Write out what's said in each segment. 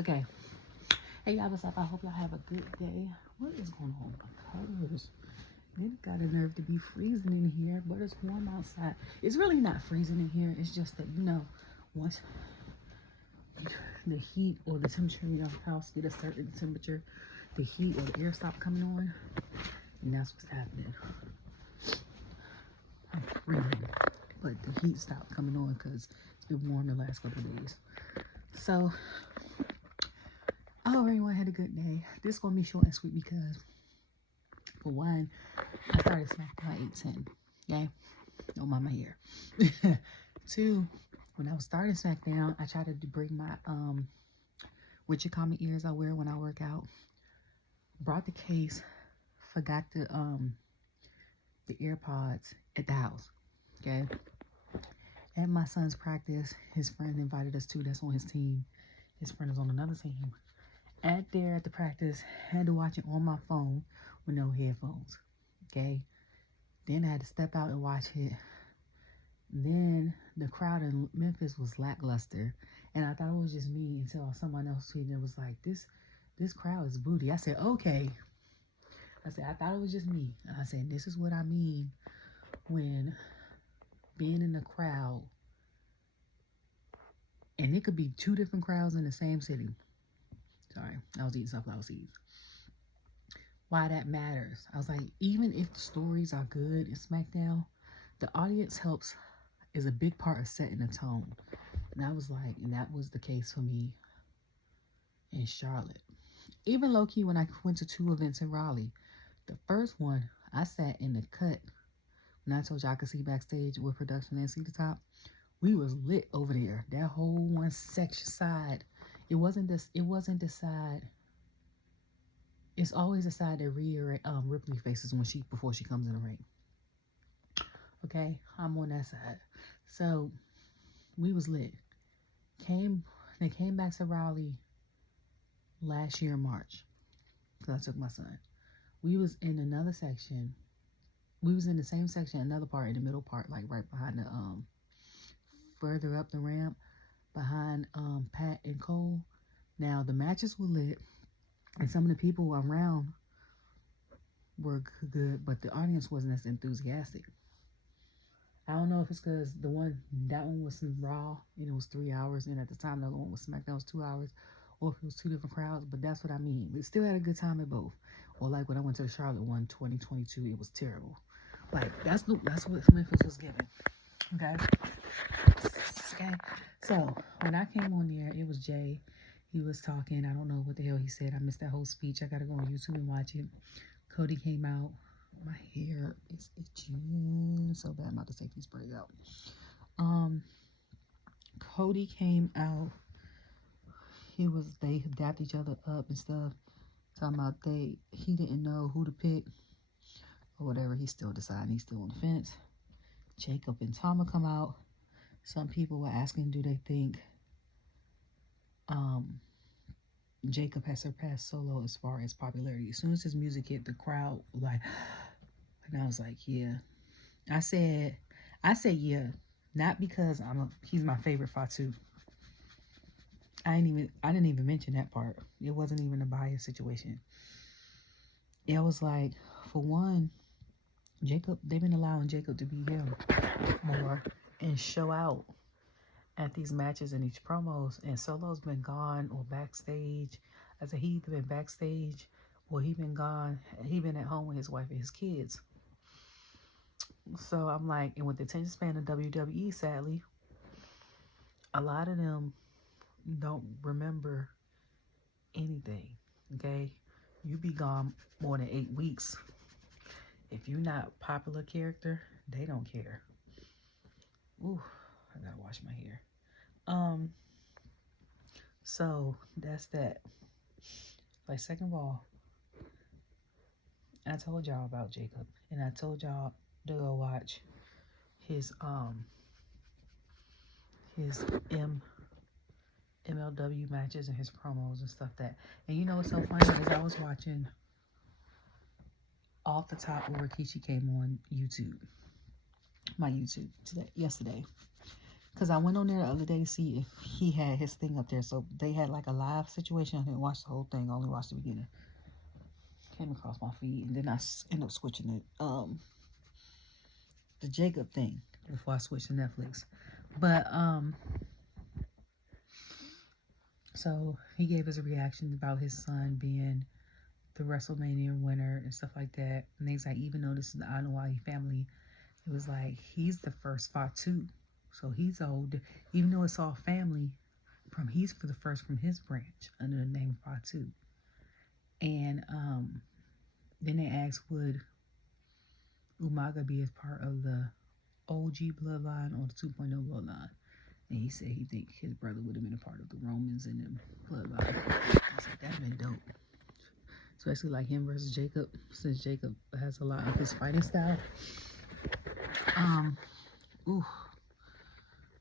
Okay. Hey, y'all, what's up? I hope y'all have a good day. What is going on with my colors? It got a nerve to be freezing in here, but it's warm outside. It's really not freezing in here. It's just that, you know, once the heat or the temperature in your house get a certain temperature, the heat or the air stop coming on, and that's what's happening. I'm freezing, but the heat stopped coming on because it's been warm the last couple of days. So, I hope everyone had a good day. This is going to be short and sweet because, for one, I started Smackdown 8:10. Okay? Don't mind my hair. Two, when I was starting Smackdown, I tried to bring my, what you call me ears I wear when I work out. Brought the case, forgot the AirPods at the house. Okay? At my son's practice, his friend invited us to, that's on his team. His friend is on another team. At the practice, had to watch it on my phone with no headphones. Okay? Then I had to step out and watch it. Then the crowd in Memphis was lackluster. And I thought it was just me until someone else tweeted and was like, this crowd is booty. I said, okay. I said, I thought it was just me. And I said, this is what I mean when being in the crowd, and it could be two different crowds in the same city. Sorry, I was eating sunflower seeds. Why that matters. I was like, even if the stories are good in SmackDown, the audience helps is a big part of setting the tone. And I was like, and that was the case for me in Charlotte. Even low-key when I went to 2 events in Raleigh, the first one, I sat in the cut. When I told you I could see backstage with production and see the top, we was lit over there. That whole one section side. It wasn't the side. It's always the side that Ripley faces before she comes in the ring. Okay, I'm on that side. So we was lit. They came back to Raleigh last year in March because I took my son. We was in another section. We was in the same section, another part in the middle part, like right behind the further up the ramp, behind Pat and Cole. Now the matches were lit, and some of the people around were good, but the audience wasn't as enthusiastic. I don't know if it's because that one was Raw, and it was 3 hours, and at the time the other one was SmackDown, was 2 hours, or if it was two different crowds, but that's what I mean. We still had a good time at both. Or like when I went to the Charlotte one, 2022, it was terrible. Like, that's what Memphis was giving. Okay? So, when I came on there, it was Jay. He was talking. I don't know what the hell he said. I missed that whole speech. I gotta go on YouTube and watch it. Cody came out. My hair is itching so bad. I'm about to take these braids out. Cody came out. They dapped each other up and stuff. Talking about he didn't know who to pick or whatever. He's still deciding. He's still on the fence. Jacob and Tama come out. Some people were asking, do they think Jacob has surpassed Solo as far as popularity? As soon as his music hit, the crowd like, and I was like, yeah. I said yeah, not because he's my favorite Fatu. I didn't even mention that part. It wasn't even a bias situation. It was like, for one, Jacob, they've been allowing Jacob to be him more and show out at these matches and these promos, and Solo's been gone or backstage. I said, he either been backstage or he been gone. He been at home with his wife and his kids. So I'm like, and with the attention span of WWE, sadly, a lot of them don't remember anything. Okay, you be gone more than 8 weeks. If you're not a popular character, they don't care. Ooh, I gotta wash my hair. So that's that. Like, second of all, I told y'all about Jacob, and I told y'all to go watch his MLW matches and his promos and stuff and you know what's so funny is I was watching Off the Top where Rikishi came on YouTube, my YouTube yesterday, Because I went on there the other day to see if he had his thing up there. So they had like a live situation. I didn't watch the whole thing. I only watched the beginning. Came across my feed. And then I ended up switching it. The Jacob thing before I switched to Netflix. But, so he gave us a reaction about his son being the WrestleMania winner and stuff like that. And he's like, even though this is the Anoa'i family, it was like, he's the first Fatu. So he's old. Even though it's all family, he's for the first from his branch under the name Fatu. And then they asked, would Umaga be as part of the OG bloodline or the 2.0 bloodline? And he said he think his brother would have been a part of the Romans and the bloodline. I said, that'd been dope. Especially like him versus Jacob, since Jacob has a lot of his fighting style.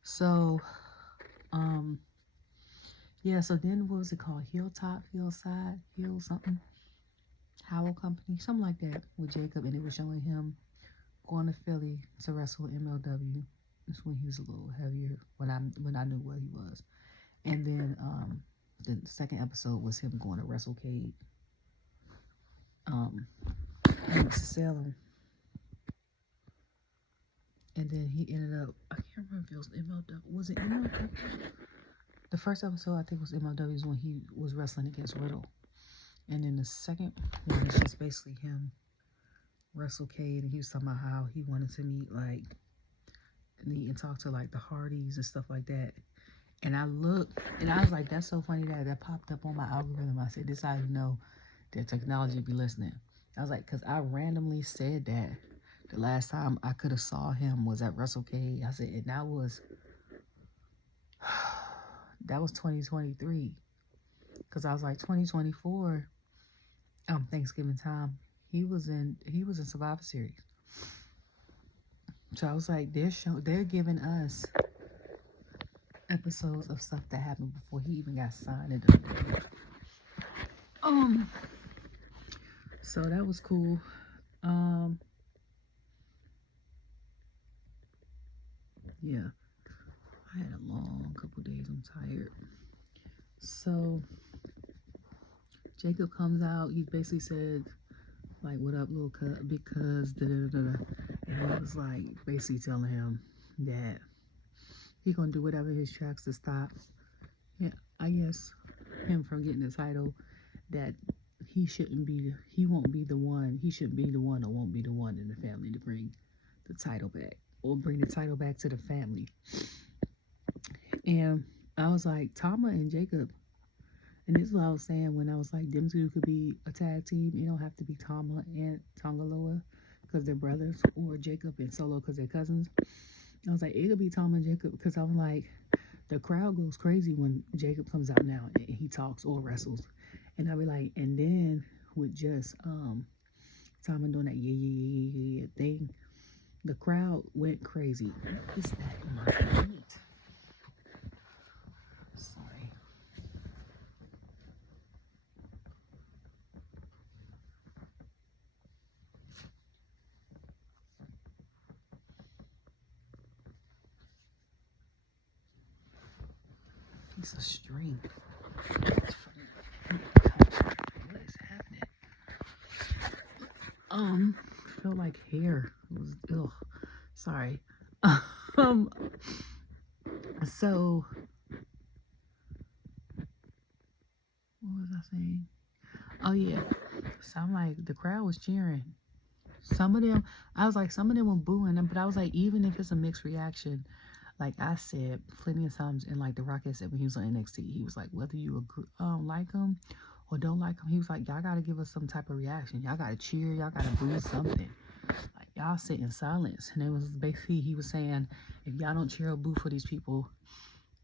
So, yeah, so then what was it called? Hilltop, Hillside, Hill something? Howell Company, something like that with Jacob. And it was showing him going to Philly to wrestle MLW. That's when he was a little heavier, when I knew where he was. And then the second episode was him going to Wrestle Cade. To Salem. And then he ended up, I can't remember if it was MLW. Was it MLW? The first episode, I think, was MLW, is when he was wrestling against Riddle. And then the second one is just basically him, Wrestle Cade, and he was talking about how he wanted to meet, like, and talk to, like, the Hardys and stuff like that. And I looked, and I was like, that's so funny that popped up on my algorithm. I said, this is how you know that technology be listening. I was like, because I randomly said that the last time I could have saw him was at Wrestle Cade. I said, and that was 2023. Because I was like, 2024, Thanksgiving time, he was in Survivor Series. So I was like, they're giving us episodes of stuff that happened before he even got signed. So that was cool. Yeah, I had a long couple days. I'm tired. So Jacob comes out. He basically said, like, what up, little cut, because da-da-da-da. And he was like basically telling him that he gonna do whatever his tracks to stop, yeah, I guess, him from getting the title. That he shouldn't be or won't be the one in the family to bring the title back, or bring the title back to the family. And I was like, Tama and Jacob, and this is what I was saying when I was like, them two could be a tag team. You don't have to be Tama and Tongaloa because they're brothers, or Jacob and Solo because they're cousins. I was like, it could be Tama and Jacob, because I'm like, the crowd goes crazy when Jacob comes out now and he talks or wrestles. And I'll be like, and then with just Tama doing that yeah thing, the crowd went crazy. What is that in my feet? Sorry. Piece of string. What is happening? Felt like hair. It was sorry. So what was I saying? Oh yeah. So I'm like, the crowd was cheering. Some of them were booing them, but I was like, even if it's a mixed reaction, like I said plenty of times, and like The Rock said when he was on NXT, he was like, whether you agree, like him or don't like him, he was like, y'all gotta give us some type of reaction. Y'all gotta cheer, y'all gotta boo something. Like, y'all sit in silence. And it was basically, he was saying, if y'all don't cheer or boo for these people,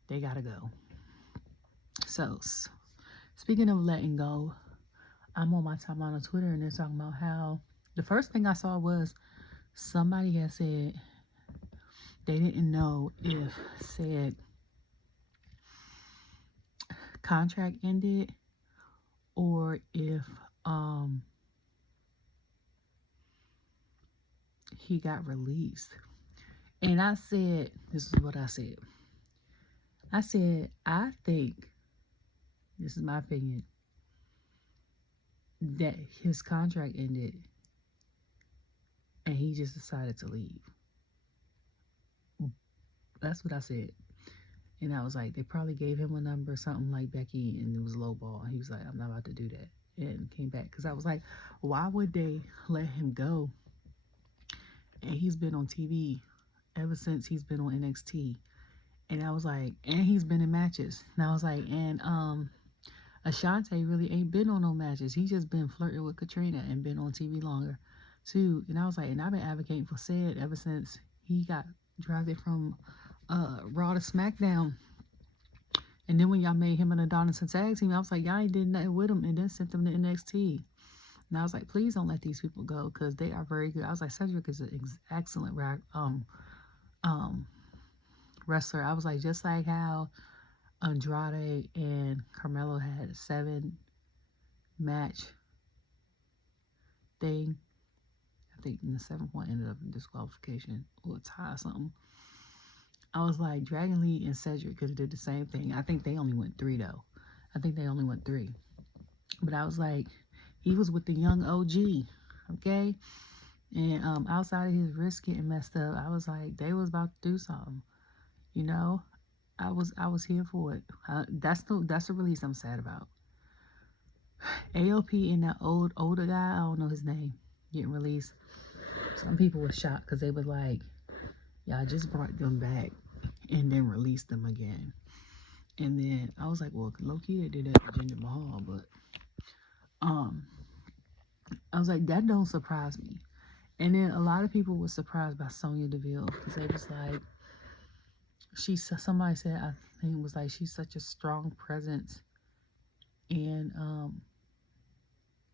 they gotta go. So, speaking of letting go, I'm on my timeline on Twitter, and they're talking about how the first thing I saw was somebody had said they didn't know if said contract ended or if he got released. And I said, this is what I said. I said, I think, this is my opinion, that his contract ended and he just decided to leave. That's what I said. And I was like, they probably gave him a number, something like Becky, and it was low ball. And he was like, I'm not about to do that. And came back. Because I was like, why would they let him go? And he's been on TV ever since he's been on NXT. And I was like, and he's been in matches. And I was like, and Ashante really ain't been on no matches. He just been flirting with Katrina and been on TV longer too. And I was like, and I've been advocating for Sid ever since he got drafted from Raw to SmackDown. And then when y'all made him and Adonis a tag team, I was like, y'all ain't did nothing with him and then sent them to NXT. And I was like, please don't let these people go because they are very good. I was like, Cedric is an excellent wrestler. I was like, just like how Andrade and Carmelo had a 7-match thing. I think in the 7th one ended up in disqualification or a tie or something. I was like, Dragon Lee and Cedric could have did the same thing. I think they only went 3 though. I think they only went 3. But I was like, he was with the young OG, okay? And outside of his wrist getting messed up, I was like, they was about to do something. You know, I was here for it. That's the release I'm sad about. AOP and that older guy, I don't know his name, getting released. Some people were shocked because they were like, y'all just brought them back and then released them again. And then I was like, well, low-key they did that to Jinder Mahal, but I was like, that don't surprise me. And then a lot of people were surprised by Sonya Deville because they was like, somebody said, I think it was like, she's such a strong presence and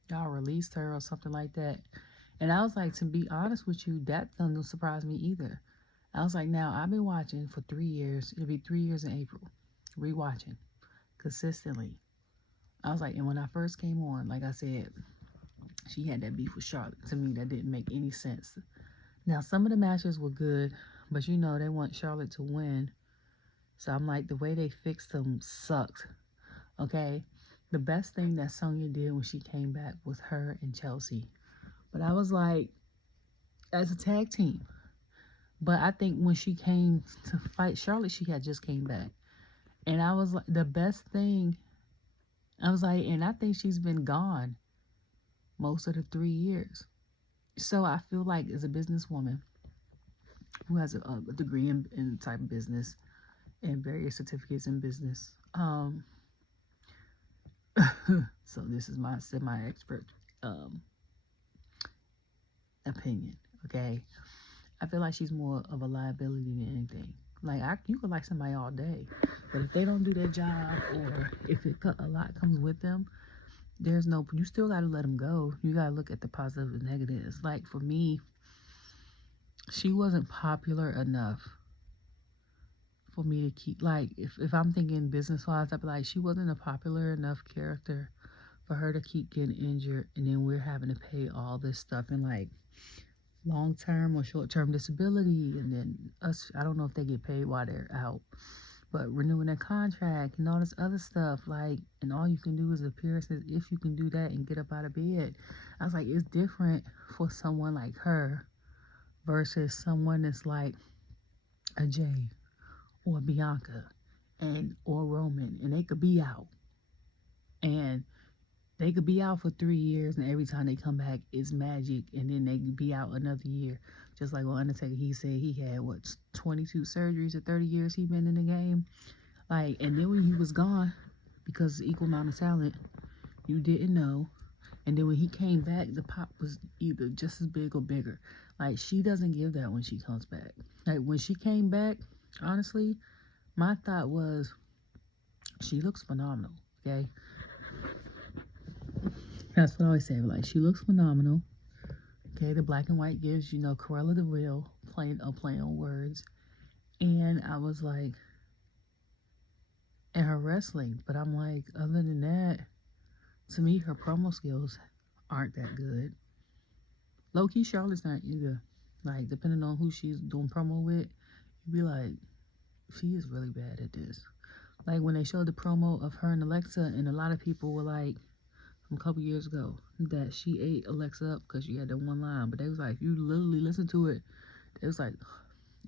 y'all released her or something like that. And I was like, to be honest with you, that doesn't surprise me either. I was like, now I've been watching for 3 years. It'll be 3 years in April. Rewatching consistently. I was like, and when I first came on, like I said, she had that beef with Charlotte. To me, that didn't make any sense. Now, some of the matches were good, but you know, they want Charlotte to win. So I'm like, the way they fixed them sucked. Okay? The best thing that Sonya did when she came back was her and Chelsea. But I was like, as a tag team. But I think when she came to fight Charlotte, she had just came back. And I was like, the best thing, I was like, and I think she's been gone most of the 3 years. So I feel like as a businesswoman who has a degree in type of business and various certificates in business, so this is my semi-expert opinion, okay? I feel like she's more of a liability than anything. Like, you could like somebody all day, but if they don't do their job or if a lot comes with them, you still got to let them go. You got to look at the positives and negatives. Like, for me, she wasn't popular enough for me to keep, like, if I'm thinking business-wise, I'd be like, she wasn't a popular enough character for her to keep getting injured, and then we're having to pay all this stuff in, like, long-term or short-term disability, and then I don't know if they get paid while they're out, but renewing their contract and all this other stuff, like, and all you can do is appearances if you can do that and get up out of bed. I was like, it's different for someone like her versus someone that's like a Jey or Bianca or Roman, and they could be out. And they could be out for 3 years, and every time they come back, it's magic, and then they could be out another year. Just like what Undertaker, he said he had, 22 surgeries in 30 years he been in the game? Like, and then when he was gone, because of equal amount of talent, you didn't know. And then when he came back, the pop was either just as big or bigger. Like, she doesn't give that when she comes back. Like, when she came back, honestly, my thought was, she looks phenomenal, okay? That's what I always say, like, she looks phenomenal. Okay, the black and white gives, Cruella de Vil playing on words. And I was like, and her wrestling. But I'm like, other than that, to me, her promo skills aren't that good. Low-key, Charlotte's not either. Like, depending on who she's doing promo with, you'd be like, she is really bad at this. Like when they showed the promo of her and Alexa, and a lot of people were like, from a couple years ago, that she ate Alexa up because she had that one line. But they was like, if you literally listen to it, it was like,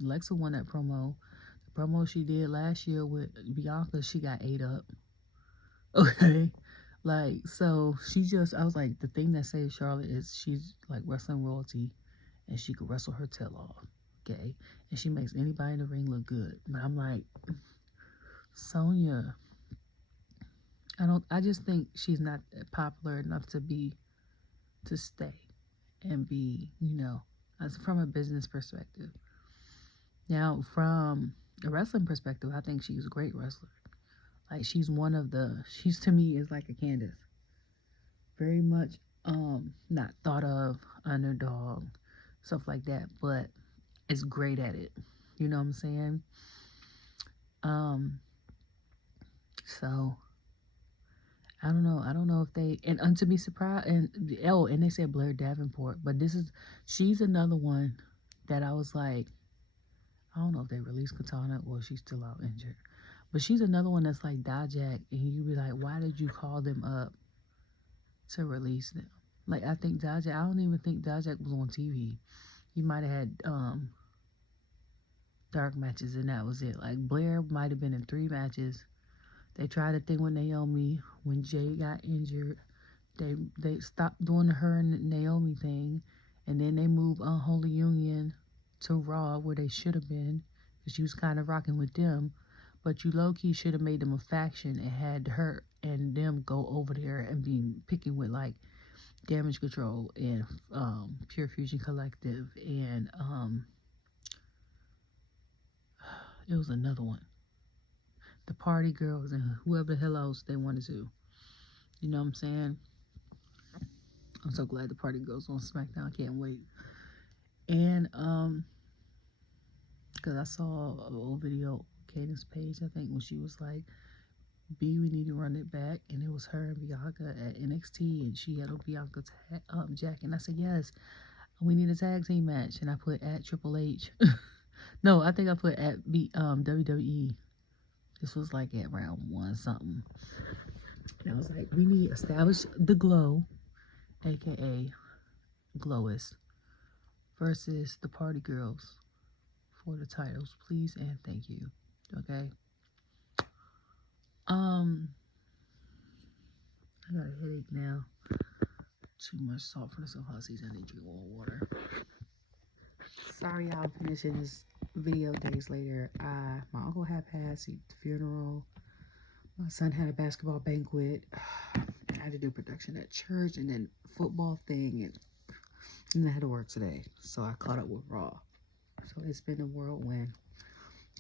Alexa won that promo. The promo she did last year with Bianca, she got ate up. Okay. Like, so she just, I was like, the thing that saves Charlotte is she's like wrestling royalty and she could wrestle her tail off. Okay. And she makes anybody in the ring look good. But I'm like, Sonya, I just think she's not popular enough to stay and be, as from a business perspective. Now, from a wrestling perspective, I think she's a great wrestler. Like, she's to me is like a Candice. Very much, not thought of, underdog, stuff like that, but is great at it. You know what I'm saying? So, I don't know. I don't know if they, and to be surprised, and they said Blair Davenport, but she's another one that I was like, I don't know if they released Katana or she's still out injured. But she's another one that's like Dijak, and you'd be like, why did you call them up to release them? Like, I don't even think Dijak was on TV. He might have had dark matches, and that was it. Like, Blair might have been in 3 matches. They tried a thing with Naomi when Jey got injured. They stopped doing the her and Naomi thing, and then they moved Unholy Union to Raw, where they should have been, because she was kind of rocking with them. But you low-key should have made them a faction and had her and them go over there and be picking with, like, Damage Control and Pure Fusion Collective, and it was another one. The Party Girls and whoever the hell else they wanted to. You know what I'm saying? I'm so glad the Party Girls on Smackdown. I can't wait. And because I saw an old video on Kayden's page, I think, when she was like, we need to run it back, and it was her and Bianca at NXT, and she had a Bianca jacket, and I said, yes, we need a tag team match, and I put at Triple H. No, I think I put at WWE. This was like at round 1 something, and I was like, we need to establish the Glow, aka Glowist, versus the Party Girls for the titles, please and thank you. Okay. I got a headache now. Too much salt for the hot season. I need to drink more water. Sorry, y'all, finishing this video days later. My uncle had passed. The funeral. My son had a basketball banquet. I had to do production at church, and then football thing, and I had to work today. So I caught up with Raw. So it's been a whirlwind.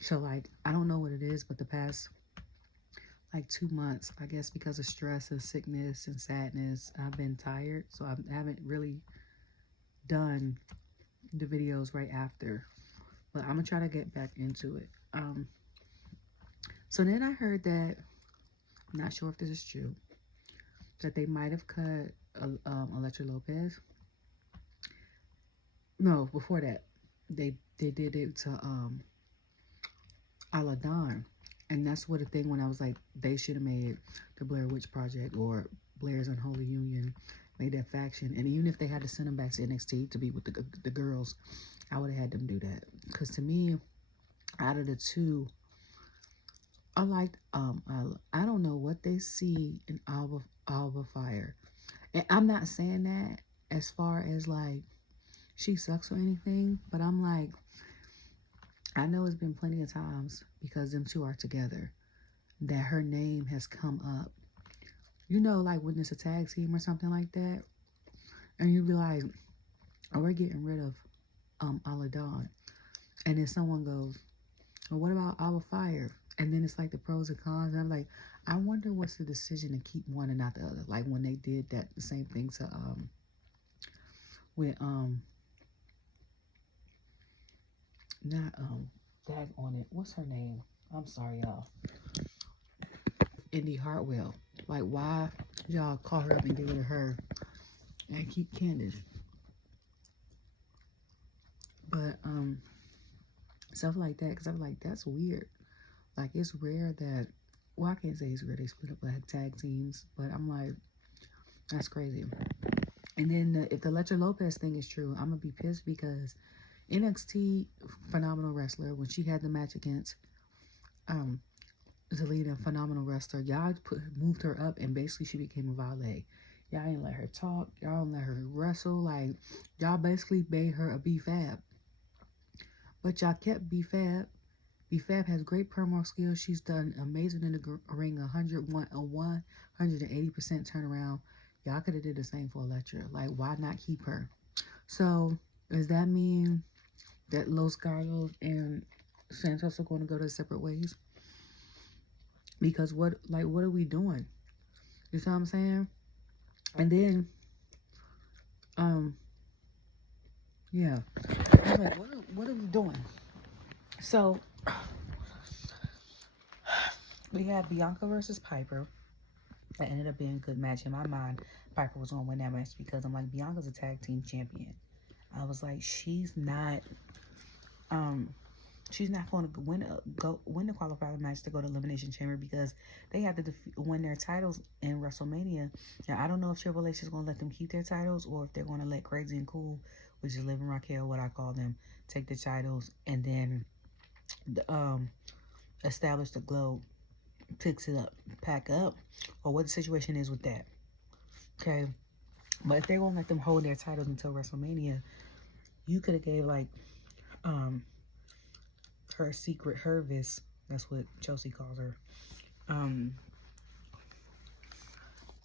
So, like, I don't know what it is, but the past like 2 months, I guess because of stress and sickness and sadness, I've been tired. So I haven't really done the videos right after. But I'm going to try to get back into it. So then I heard that, I'm not sure if this is true, that they might have cut Elektra Lopez. No, before that, they did it to Aladon. And that's what the thing when I was like, they should have made the Blair Witch Project or Blair's Unholy Union, made that faction. And even if they had to send them back to NXT to be with the girls, I would have had them do that. Because to me, out of the two, I liked, I don't know what they see in Alba Fire. And I'm not saying that as far as like, she sucks or anything, but I'm like, I know it's been plenty of times because them two are together that her name has come up. You know, like when it's a tag team or something like that, and you be like, oh, we're getting rid of Aladon. And then someone goes, well, what about Alba Fire? And then it's like the pros and cons. And I'm like, I wonder what's the decision to keep one and not the other. Like when they did that, the same thing to with tag on it. What's her name? I'm sorry, y'all. Indy Hartwell. Like, why y'all call her up and get rid of her and keep Candice? But stuff like that, because I'm like, that's weird. Like, it's rare that well, I can't say it's weird they split up like tag teams, but I'm like, that's crazy. And then if the Lecher Lopez thing is true, I'm gonna be pissed because NXT, phenomenal wrestler. When she had the match against Zelina, phenomenal wrestler. Y'all moved her up, and basically she became a valet. Y'all ain't let her talk. Y'all don't let her wrestle. Like, y'all basically made her a BFab. But y'all kept BFab. BFab has great promo skills. She's done amazing in the ring, 180% turnaround. Y'all could have did the same for Electra. Like, why not keep her? So, does that mean that Los Gatos and Santos are going to go their separate ways? Because what are we doing? You see what I'm saying? And then, yeah. I was like, what are we doing? So, we had Bianca versus Piper. That ended up being a good match. In my mind, Piper was going to win that match because I'm like, Bianca's a tag team champion. I was like, she's not going to win the qualifier match to go to Elimination Chamber because they have to win their titles in WrestleMania. Now, I don't know if Triple H is going to let them keep their titles or if they're going to let Crazy and Cool, which is Liv and Raquel, what I call them, take the titles and then establish the globe, picks it up, pack up, or what the situation is with that. Okay, but if they're gonna let them hold their titles until WrestleMania, you could have gave like her secret Hervis, that's what Chelsea calls her.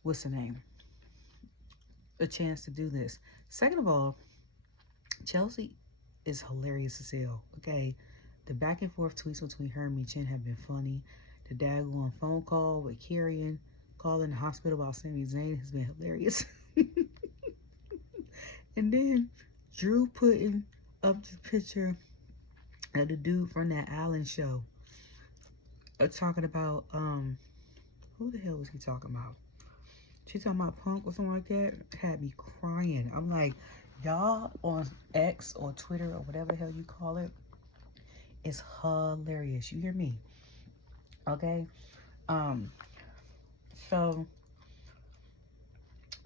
What's the name? A chance to do this. Second of all, Chelsea is hilarious as hell. Okay, the back and forth tweets between her and Michin have been funny. The daggone phone call with Karrion calling the hospital about Sami Zayn has been hilarious. And then Drew putting up the picture of the dude from that Allen show. Talking about, who the hell was he talking about? She talking about Punk or something like that? Had me crying. I'm like, y'all on X or Twitter or whatever the hell you call it, is hilarious. You hear me? Okay? So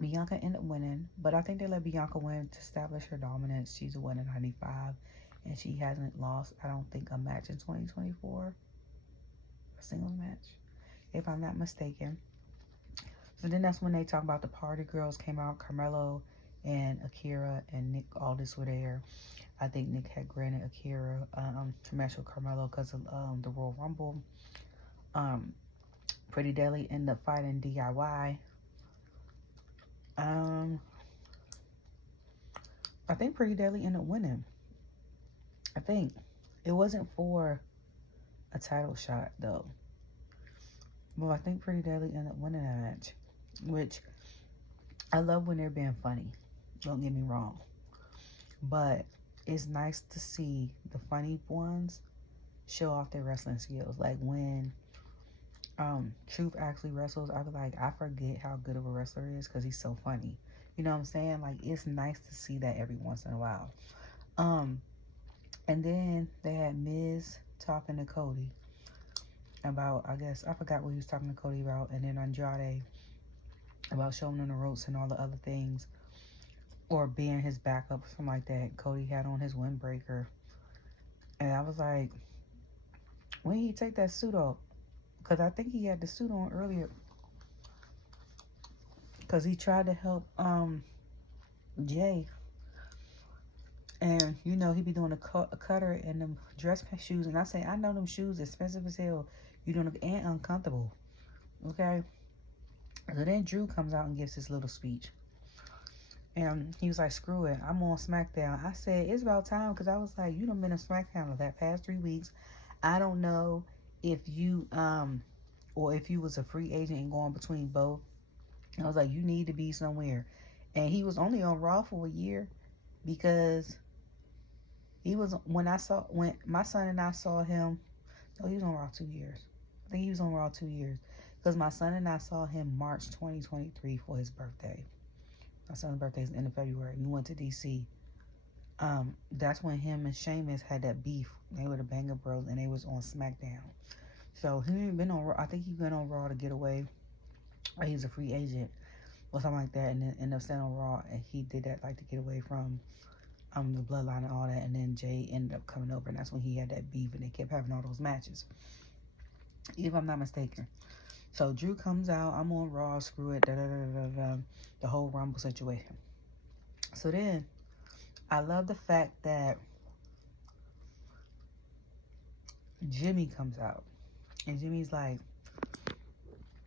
Bianca ended up winning, but I think they let Bianca win to establish her dominance. She's a winner 95, and she hasn't lost, I don't think, a match in 2024. A singles match, if I'm not mistaken. So then that's when they talk about the party girls came out. Carmelo and Akira and Nick Aldis were there. I think Nick had granted Akira to match with Carmelo because of the Royal Rumble. Pretty Deadly ended up fighting DIY. I think Pretty Deadly ended up winning. I think. It wasn't for a title shot, though. Well, I think Pretty Deadly ended up winning that match. Which, I love when they're being funny. Don't get me wrong. But it's nice to see the funny ones show off their wrestling skills. Like when Truth actually wrestles, I be like, I forget how good of a wrestler he is because he's so funny. You know what I'm saying? Like, it's nice to see that every once in a while. And then they had Miz talking to Cody about, I guess, I forgot what he was talking to Cody about. And then Andrade about showing him the ropes and all the other things. Or being his backup or something like that. Cody had on his windbreaker. And I was like, when did he take that suit off? Because I think he had the suit on earlier. Because he tried to help Jey. And, you know, he be doing a cutter and them dress shoes. And I say, I know them shoes expensive as hell. You don't look and uncomfortable. Okay? So then Drew comes out and gives his little speech. And he was like, screw it, I'm on Smackdown. I said, it's about time, because I was like, you done been on Smackdown for that past 3 weeks. I don't know if you, or if you was a free agent and going between both. I was like, you need to be somewhere. And he was only on Raw for a year, because he was, when my son and I saw him, no, he was on Raw 2 years. I think he was on Raw 2 years. Because my son and I saw him March 2023 for his birthday. My son's birthday is the end of February. We went to DC. That's when him and Sheamus had that beef. They were the Banger Bros, and they was on SmackDown. So he ain't been on Raw. I think he went on Raw to get away. Or he's a free agent or something like that, and then ended up staying on Raw, and he did that like to get away from the bloodline and all that, and then Jey ended up coming over, and that's when he had that beef, and they kept having all those matches, if I'm not mistaken. So Drew comes out, I'm on Raw, screw it, the whole Rumble situation. So then, I love the fact that Jimmy comes out, and Jimmy's like,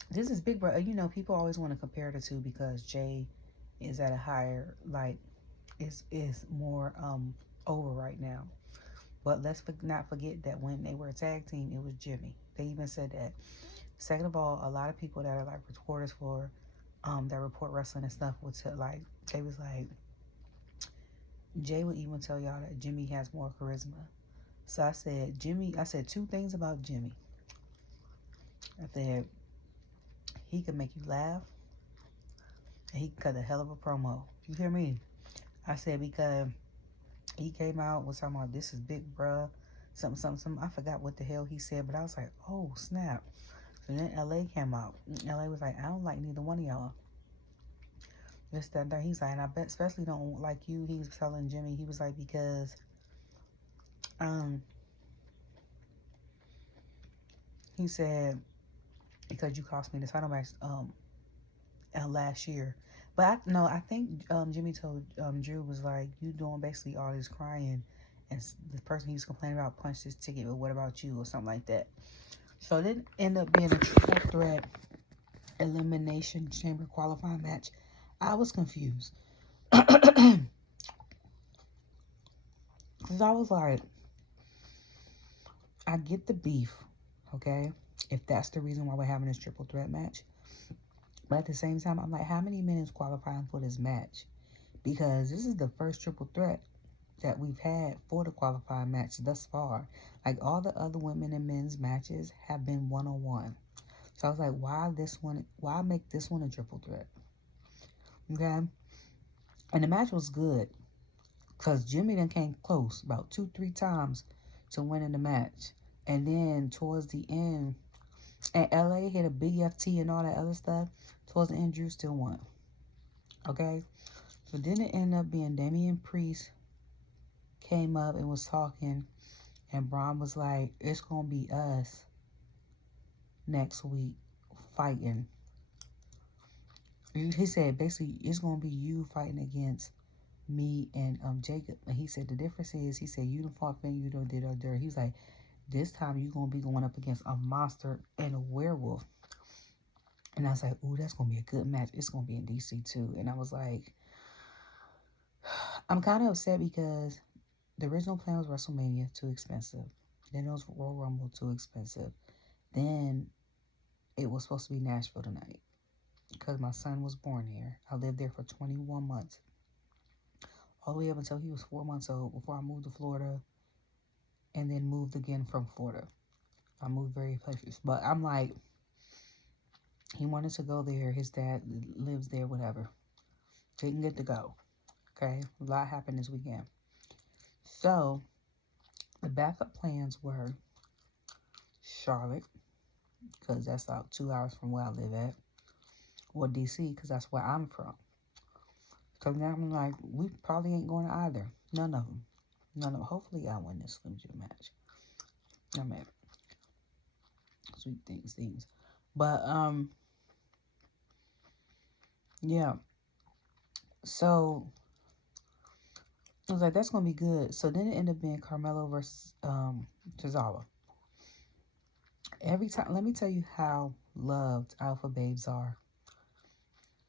this is Big Brother. You know, people always want to compare the two because Jey is at a higher, like, is more over right now. But let's not forget that when they were a tag team, it was Jimmy. They even said that. Second of all, a lot of people that are like reporters for that report wrestling and stuff would tell, like, they was like, Jey would even tell y'all that Jimmy has more charisma. So I said two things about Jimmy. I said he could make you laugh, and he could cut a hell of a promo. You hear me? I said because he came out, was talking about this is big bruh, something. I forgot what the hell he said, but I was like, oh snap. So then LA came out. LA was like, I don't like neither one of y'all. This, that. He's like, and I bet especially don't like you. He was telling Jimmy, he was like, because he said, because you cost me the title match last year. But I think Jimmy told Drew was like, you doing basically all this crying, and the person he was complaining about punched his ticket, but what about you, or something like that. So it didn't end up being a triple threat elimination chamber qualifying match. I was confused. Because I was like, I get the beef, okay? If that's the reason why we're having this triple threat match. But at the same time, I'm like, how many minutes qualifying for this match? Because this is the first triple threat that we've had for the qualifying match thus far. Like, all the other women and men's matches have been one-on-one. So I was like, why make this one a triple threat? Okay? And the match was good. Because Jimmy then came close about 2-3 times to winning the match. And then towards the end, and LA hit a big FT and all that other stuff. Towards the end, Drew still won. Okay? So then it ended up being Damien Priest came up and was talking. And Braun was like, it's going to be us next week fighting. He said, basically, it's going to be you fighting against me and Jacob. And he said, the difference is, he said, you done fought Finn, you done did all dirt. He's like, this time you're going to be going up against a monster and a werewolf. And I was like, ooh, that's going to be a good match. It's going to be in DC too. And I was like, I'm kind of upset because the original plan was WrestleMania, too expensive. Then it was Royal Rumble, too expensive. Then it was supposed to be Nashville tonight because my son was born here. I lived there for 21 months. All the way up until he was 4 months old before I moved to Florida and then moved again from Florida. I moved various places. But I'm like, he wanted to go there. His dad lives there, whatever. Didn't get to go. Okay? A lot happened this weekend. So, the backup plans were Charlotte, because that's about 2 hours from where I live at, or DC, because that's where I'm from. Because now I'm like, we probably ain't going to either. None of them. Hopefully I win this Slim Jim match. I mean, sweet things. But, yeah. So, I was like, that's going to be good. So then it ended up being Carmelo versus Tozawa. Every time, let me tell you how loved Alpha Babes are.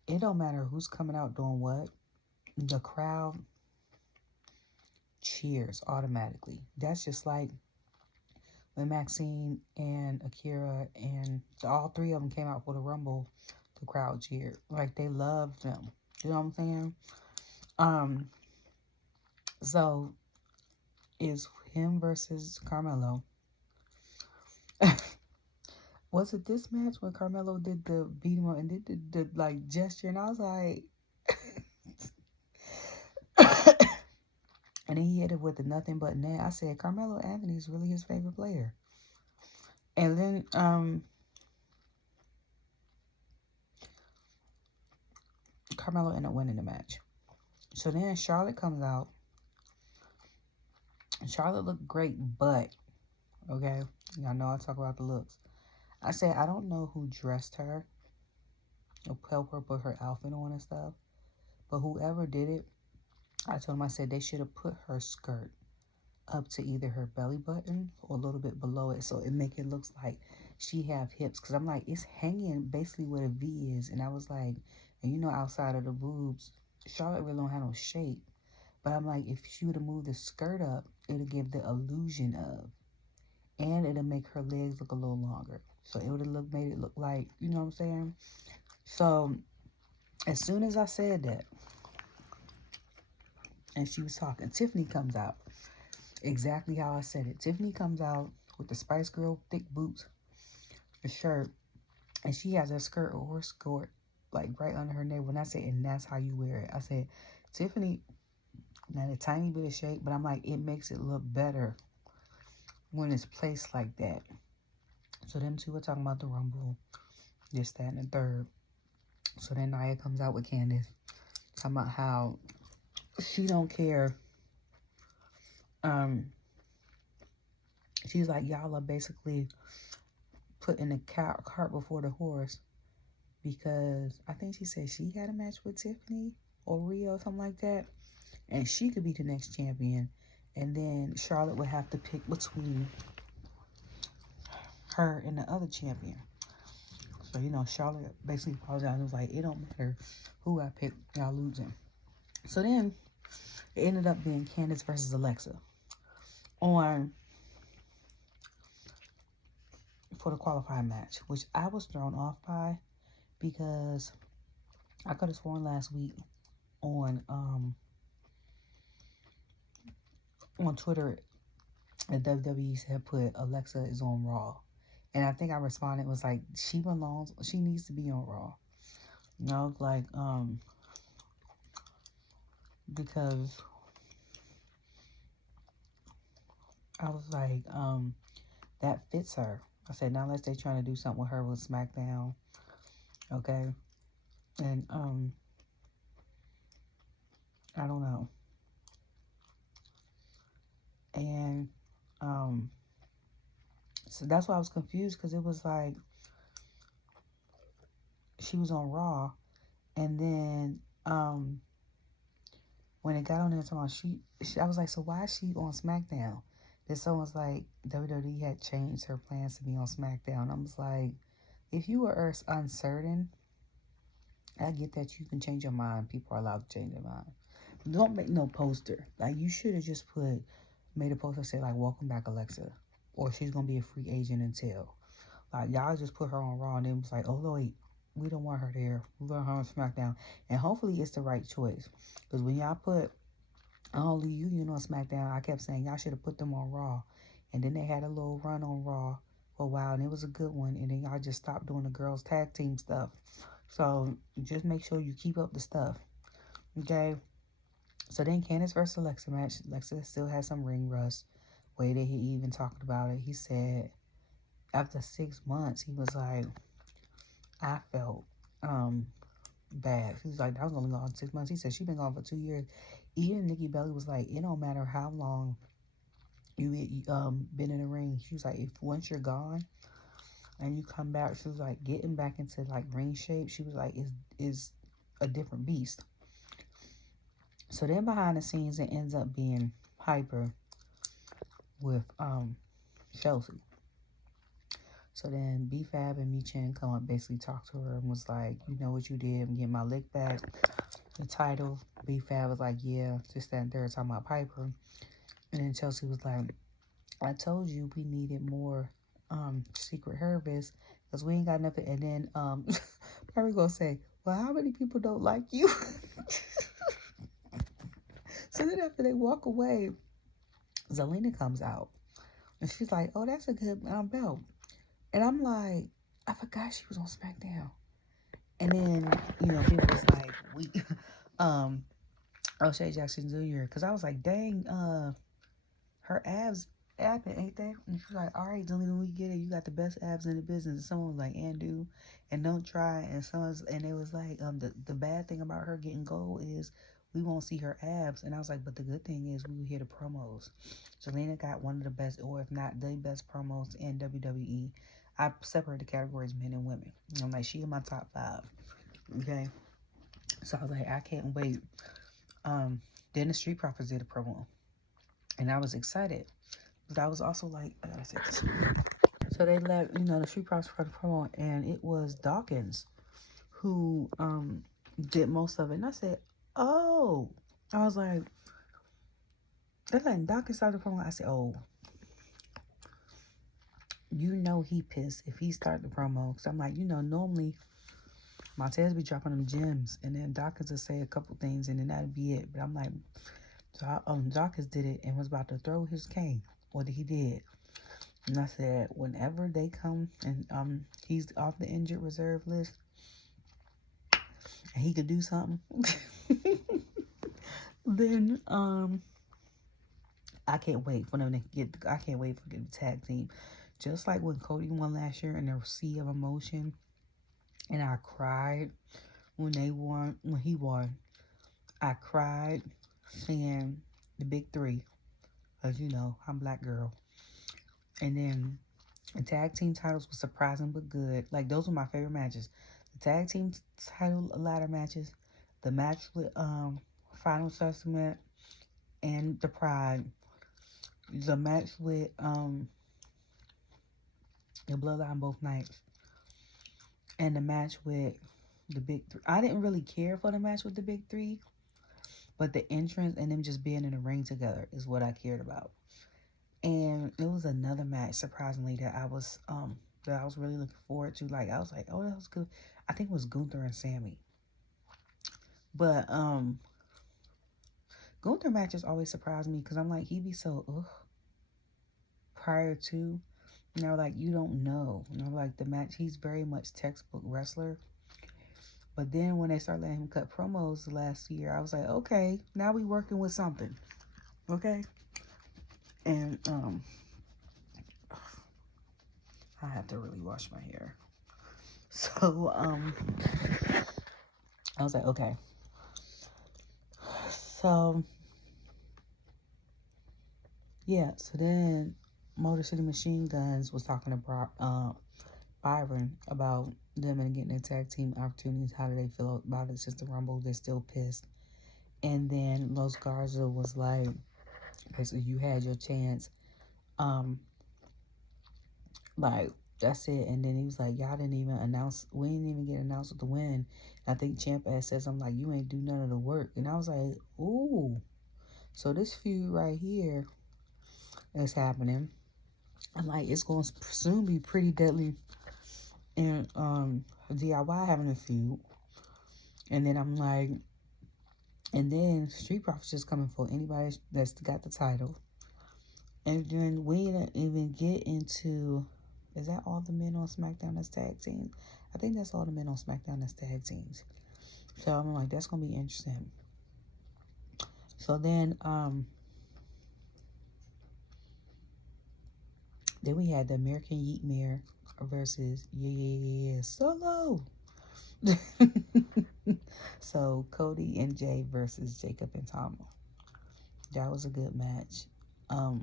It don't matter who's coming out doing what. The crowd cheers automatically. That's just like when Maxine and Akira and all three of them came out for the Rumble, the crowd cheered. Like, they loved them. You know what I'm saying? So it's him versus Carmelo. Was it this match when Carmelo did the beat him up and did the like gesture, and I was like and then he hit it with the nothing but net. I said, Carmelo Anthony is really his favorite player. And then, Carmelo ended up winning the match. So then Charlotte comes out. Charlotte looked great, but, okay, y'all know I talk about the looks. I said, I don't know who dressed her or helped her put her outfit on and stuff, but whoever did it, I told them, I said they should have put her skirt up to either her belly button or a little bit below it, so it make it look like she have hips. Because I'm like, it's hanging basically where the V is, and I was like, and you know, outside of the boobs, Charlotte really don't have no shape. But I'm like, if she would have moved the skirt up, it'll give the illusion of, and it'll make her legs look a little longer. So it would have made it look like, you know what I'm saying? So as soon as I said that, and she was talking, Tiffany comes out. Exactly how I said it. Tiffany comes out with the Spice Girl thick boots, the shirt, and she has her skirt or her skirt like right under her navel. And I said, and that's how you wear it. I said, Tiffany, not a tiny bit of shape, but I'm like, it makes it look better when it's placed like that. So them two were talking about the Rumble, this, that, and the third. So then Nia comes out with Candice, talking about how she don't care. She's like, y'all are basically putting the cart before the horse, because I think she said she had a match with Tiffany or Rhea or something like that, and she could be the next champion, and then Charlotte would have to pick between her and the other champion. So, you know, Charlotte basically apologized and was like, it don't matter who I pick, y'all losing. So then it ended up being Candice versus Alexa for the qualifying match, which I was thrown off by, because I could have sworn last week on Twitter that WWE had put Alexa is on Raw, and I think I responded, was like, she needs to be on Raw, you know, like because I was like, that fits her. I said, now unless they're trying to do something with her with Smackdown, okay? And, I don't know. And, so that's why I was confused, because it was like, she was on Raw, and then, when it got on there, I was like, so why is she on SmackDown? Then someone's like, WWE had changed her plans to be on SmackDown. I was like, if you were uncertain, I get that you can change your mind. People are allowed to change their mind. Don't make no poster. Like, you should have just made a poster that said, like, welcome back, Alexa. Or she's going to be a free agent until. Like, y'all just put her on Raw, and then was like, oh, wait, we don't want her there. We want her on SmackDown. And hopefully it's the right choice. Because when y'all put all the Union on SmackDown, I kept saying y'all should have put them on Raw. And then they had a little run on Raw for a while, and it was a good one. And then y'all just stopped doing the girls tag team stuff. So just make sure you keep up the stuff. Okay? So then Candice versus Alexa match. Alexa still has some ring rust. Way that he even talked about it. He said after 6 months, he was like, I felt bad. He was like, I was only gone 6 months. He said she been gone for 2 years. Even Nikki Bella was like, it don't matter how long you been in the ring. She was like, if once you're gone and you come back, she was like, getting back into like ring shape, she was like, is a different beast. So then behind the scenes, it ends up being Piper with Chelsea. So then BFab and Michin come up, basically talk to her and was like, you know what you did, I'm getting my lick back. The title, BFab was like, yeah, just that and third, talking about Piper. And then Chelsea was like, I told you we needed more Secret Harvest, because we ain't got nothing. And then Piper gonna say, well, how many people don't like you? So then after they walk away, Zelina comes out. And she's like, oh, that's a good belt. And I'm like, I forgot she was on SmackDown. And then, you know, people was like, O'Shea Jackson Jr. Because I was like, dang, her abs Abbott, ain't they? And she's like, all right, Zelina, we get it. You got the best abs in the business. And someone was like, and do, and don't try. And it was like, the bad thing about her getting gold is we won't see her abs. And I was like, but the good thing is we will hear the promos. Zelina got one of the best, or if not the best promos in WWE. I separate the categories men and women. And I'm like, she in my top 5. Okay. So I was like, I can't wait. Then the Street Profits did a promo. And I was excited. But I was also like, I gotta say this. So they let, the Street Profits for the promo, and it was Dawkins who did most of it. And I said, oh. I was like, they're letting Dawkins start the promo. I said, oh. He pissed if he started the promo. Because I'm like, normally Montez be dropping them gems, and then Dawkins will say a couple things, and then that'd be it. But I'm like, Dawkins did it and was about to throw his cane. What he did. And I said, whenever they come and he's off the injured reserve list and he could do something, then I can't wait for them to I can't wait for the tag team. Just like when Cody won last year in the Sea of Emotion, and I cried when he won. I cried seeing the big 3. As you know, I'm black girl. And then the tag team titles were surprising but good. Like, those were my favorite matches. The tag team title ladder matches, the match with Final Testament and the Pride, the match with the Bloodline both nights, and the match with the big 3. I didn't really care for the match with the big 3, but the entrance and them just being in the ring together is what I cared about. And it was another match, surprisingly, that I was really looking forward to. Like, I was like, oh, that was good. I think it was Gunther and Sammy. But Gunther matches always surprise me because I'm like, he be so prior to. Like, you don't know. Like, the match, he's very much textbook wrestler. But then when they started letting him cut promos last year, I was like, okay, now we working with something. Okay? And I have to really wash my hair. So I was like, okay. So yeah, so then Motor City Machine Guns was talking about Byron about them and getting their tag team opportunities. How do they feel about it since the Rumble? They're still pissed. And then Los Garza was like, okay, so you had your chance. Like, that's it. And then he was like, y'all didn't even announce, we didn't even get announced with the win. And I think Champ ass said something like, you ain't do none of the work. And I was like, ooh. So this feud right here is happening. And like, it's going to soon be pretty deadly. And DIY having a feud. And then I'm like, and then Street Profits just coming for anybody that's got the title. And then we didn't even get into, is that all the men on SmackDown that's tag teams? I think that's all the men on SmackDown that's tag teams. So I'm like, that's going to be interesting. So then we had the American Yeetmare versus Solo. So Cody and Jey versus Jacob and Tama. That was a good match. I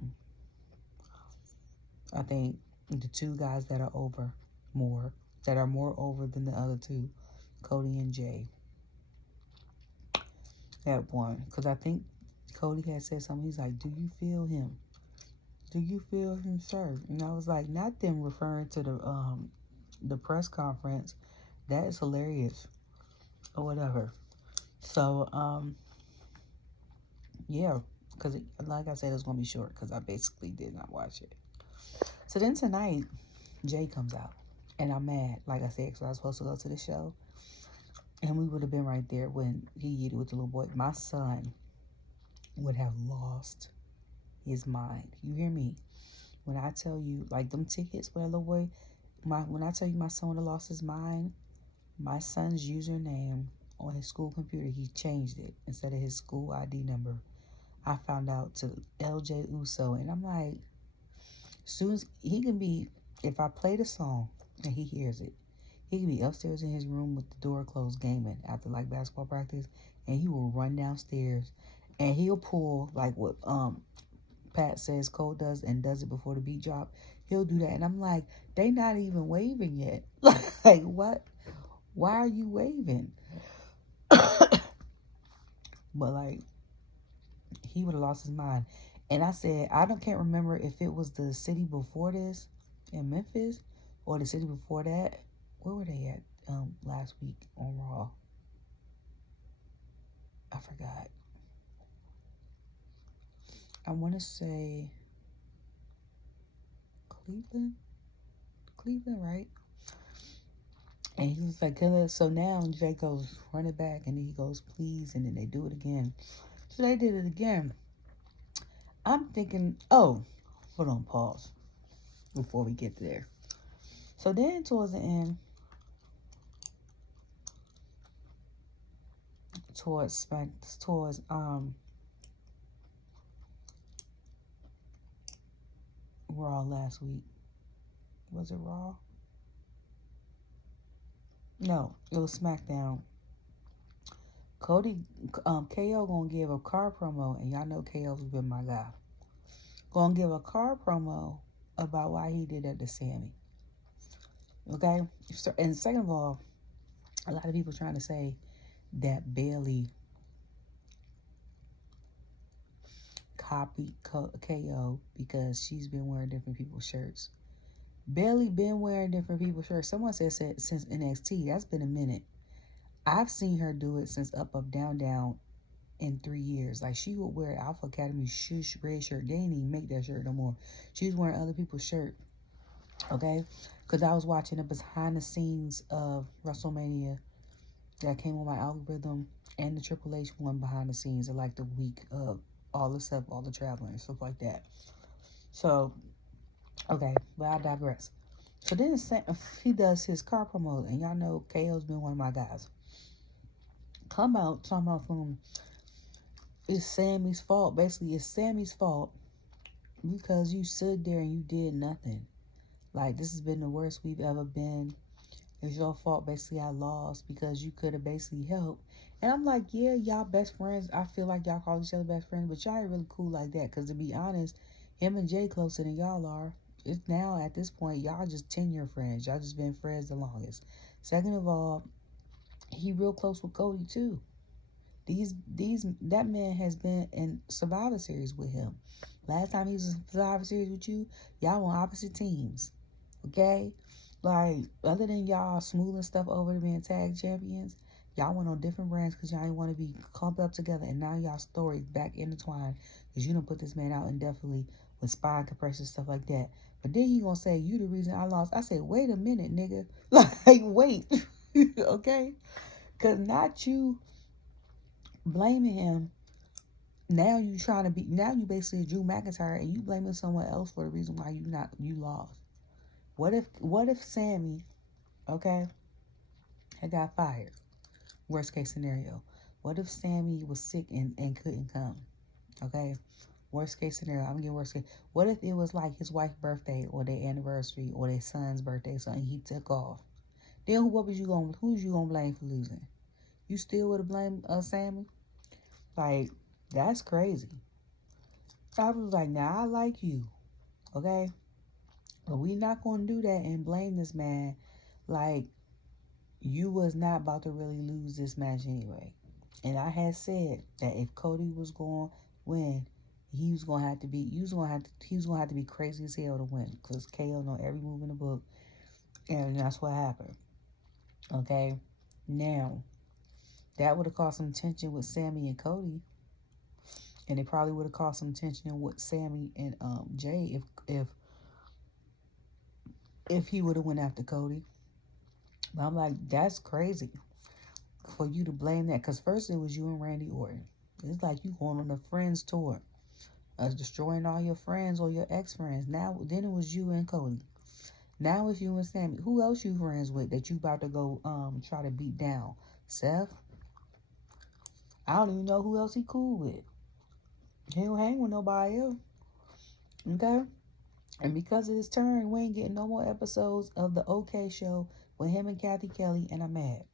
think the two guys that are more over than the other two, Cody and Jey, had won. Because I think Cody had said something. He's like, do you feel him? Do you feel him, sir? And I was like, not them referring to the press conference. That is hilarious. Or whatever. So, yeah. Because, like I said, it was going to be short. Because I basically did not watch it. So then tonight, Jey comes out. And I'm mad, like I said, because I was supposed to go to the show. And we would have been right there when he yeeted with the little boy. My son would have lost his mind. You hear me? When I tell you, like, them tickets with that little boy, when I tell you my son would have lost his mind, my son's username on his school computer, he changed it. Instead of his school ID number, I found out to LJ Uso. And I'm like, Soon as he can be, if I play the song and he hears it, he can be upstairs in his room with the door closed gaming after like basketball practice, and he will run downstairs and he'll pull like what Pat says Cole does and does it before the beat drop. He'll do that, and I'm like, they not even waving yet. Like what? Why are you waving? But like, he would have lost his mind. And I said, can't remember if it was the city before this in Memphis or the city before that. Where were they at last week on Raw? I forgot. I want to say Cleveland, right? And he was like, so now Jay goes, run it back, and then he goes, please, and then they do it again. So they did it again. I'm thinking, hold on, pause before we get there. So then towards the end, towards Raw last week. Was it Raw? No, it was SmackDown. KO gonna give a car promo, and y'all know KO's been my guy. Gonna give a car promo about why he did that to Sammy. Okay? And second of all, a lot of people trying to say that Bayley copied KO because she's been wearing different people's shirts. Bayley been wearing different people's shirts. Someone said since NXT. That's been a minute. I've seen her do it since Up, Down, Down in 3 years. Like, she would wear Alpha Academy red shirt. They didn't even make that shirt no more. She was wearing other people's shirt. Okay? Because I was watching the behind the scenes of WrestleMania that came on my algorithm, and the Triple H one behind the scenes of like the week of all the stuff, all the traveling and stuff like that. So, okay, but I digress. So then he does his car promo, and y'all know KO's been one of my guys. Come out talking about it's Sammy's fault. Basically, it's Sammy's fault because you stood there and you did nothing. Like, this has been the worst we've ever been. It's your fault. Basically, I lost because you could have basically helped. And I'm like, yeah, y'all best friends. I feel like y'all call each other best friends, but y'all ain't really cool like that. Because to be honest, him and Jay closer than y'all are. It's now at this point, y'all just 10-year friends. Y'all just been friends the longest. Second of all, he real close with Cody too. That man has been in Survivor Series with him. Last time he was in Survivor Series with you, y'all on opposite teams. Okay? Like, other than y'all smoothing stuff over to being tag champions, y'all went on different brands because y'all didn't want to be clumped up together. And now y'all stories back intertwined because you done put this man out indefinitely with spine compression, stuff like that. But then he gonna say, you the reason I lost. I say, wait a minute, nigga. Like, wait. Okay? Because not you blaming him. Now you basically Drew McIntyre and you blaming someone else for the reason why you lost. What if Sammy, okay, had got fired? Worst case scenario. What if Sammy was sick and couldn't come? Okay? Worst case scenario. I'm getting worst case. What if it was like his wife's birthday or their anniversary or their son's birthday, something he took off? Then who's you gonna blame for losing? You still would have blamed Sammy? Like, that's crazy. I was like, nah, I like you. Okay? But we not gonna do that and blame this man like you was not about to really lose this match anyway. And I had said that if Cody was going to win, he was gonna have to be crazy as hell to win because KO know every move in the book, and that's what happened. Okay, now that would have caused some tension with Sammy and Cody, and it probably would have caused some tension with Sammy and Jey if he would have went after Cody. But I'm like, that's crazy for you to blame that. Because first it was you and Randy Orton. It's like you going on a friends tour. Destroying all your friends or your ex-friends. Then it was you and Cody. Now it's you and Sammy. Who else you friends with that you about to go try to beat down? Seth? I don't even know who else he cool with. He don't hang with nobody else. Okay? And because of his turn, we ain't getting no more episodes of the OK Show with him and Cathy Kelly, and I'm mad.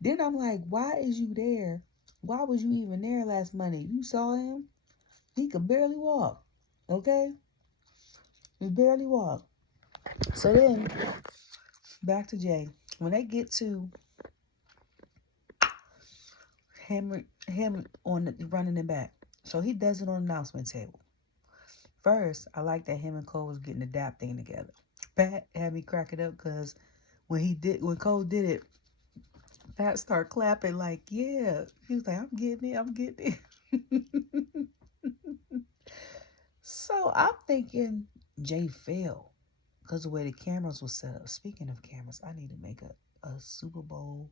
Then I'm like, why is you there? Why was you even there last Monday? You saw him? He could barely walk. Okay? He barely walk. So then, back to Jey. When they get to him on the, running it back. So he does it on the announcement table. First, I like that him and Cole was getting the dap thing together. Pat had me crack it up because when Cole did it, Pat started clapping like, yeah. He was like, I'm getting it. So I'm thinking Jey fell because the way the cameras were set up. Speaking of cameras, I need to make a Super Bowl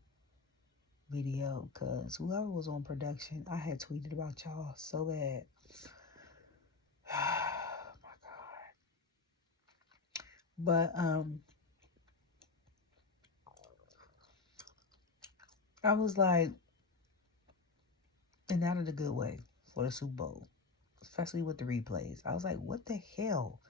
video because whoever was on production, I had tweeted about y'all so bad. Oh my God. But I was like, and not in a good way for the Super Bowl, especially with the replays. I was like, what the hell?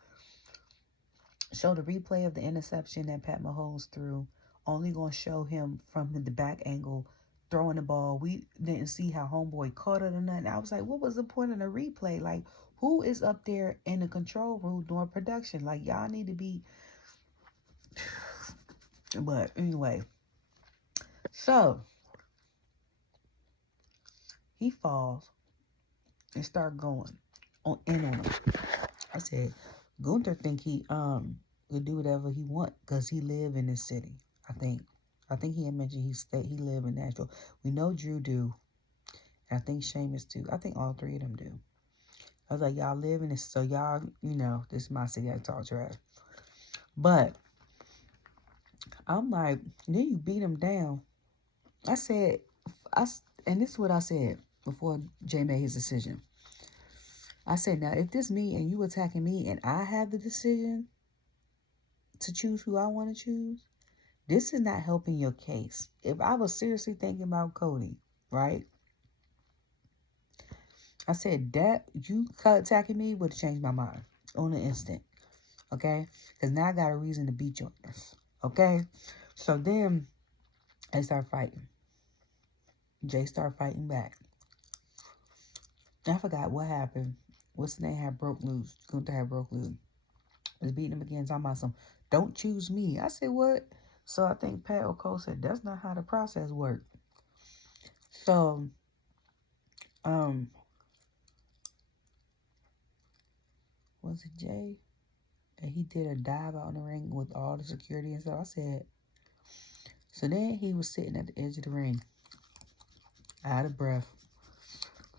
Show the replay of the interception that Pat Mahomes threw. Only gonna show him from the back angle throwing the ball. We didn't see how homeboy caught it or nothing. I was like, what was the point of the replay? Like, who is up there in the control room doing production? Like, y'all need to be. But anyway, so he falls and start going in on him. I said, Gunther think he could do whatever he want because he live in this city. I think he had mentioned he live in Nashville. We know Drew do. And I think Sheamus too. I think all three of them do. I was like, y'all live in this, so y'all, this is my city. I talk trash. But I'm like, then you beat him down. I said, and this is what I said before Jey made his decision. I said, now if this me and you attacking me and I have the decision to choose who I want to choose, this is not helping your case. If I was seriously thinking about Cody, right? I said that you attacking me would have changed my mind on the instant. Okay? Because now I got a reason to beat your ass. Okay? So then they start fighting. Jey started fighting back. I forgot what happened. What's the name had broke loose? Gunther had broke loose. Was beating him again, talking about some, don't choose me. I said, what? So I think Pat or Cole said, that's not how the process works. So, was it Jey? And he did a dive out in the ring with all the security and stuff. I said, so then he was sitting at the edge of the ring, out of breath,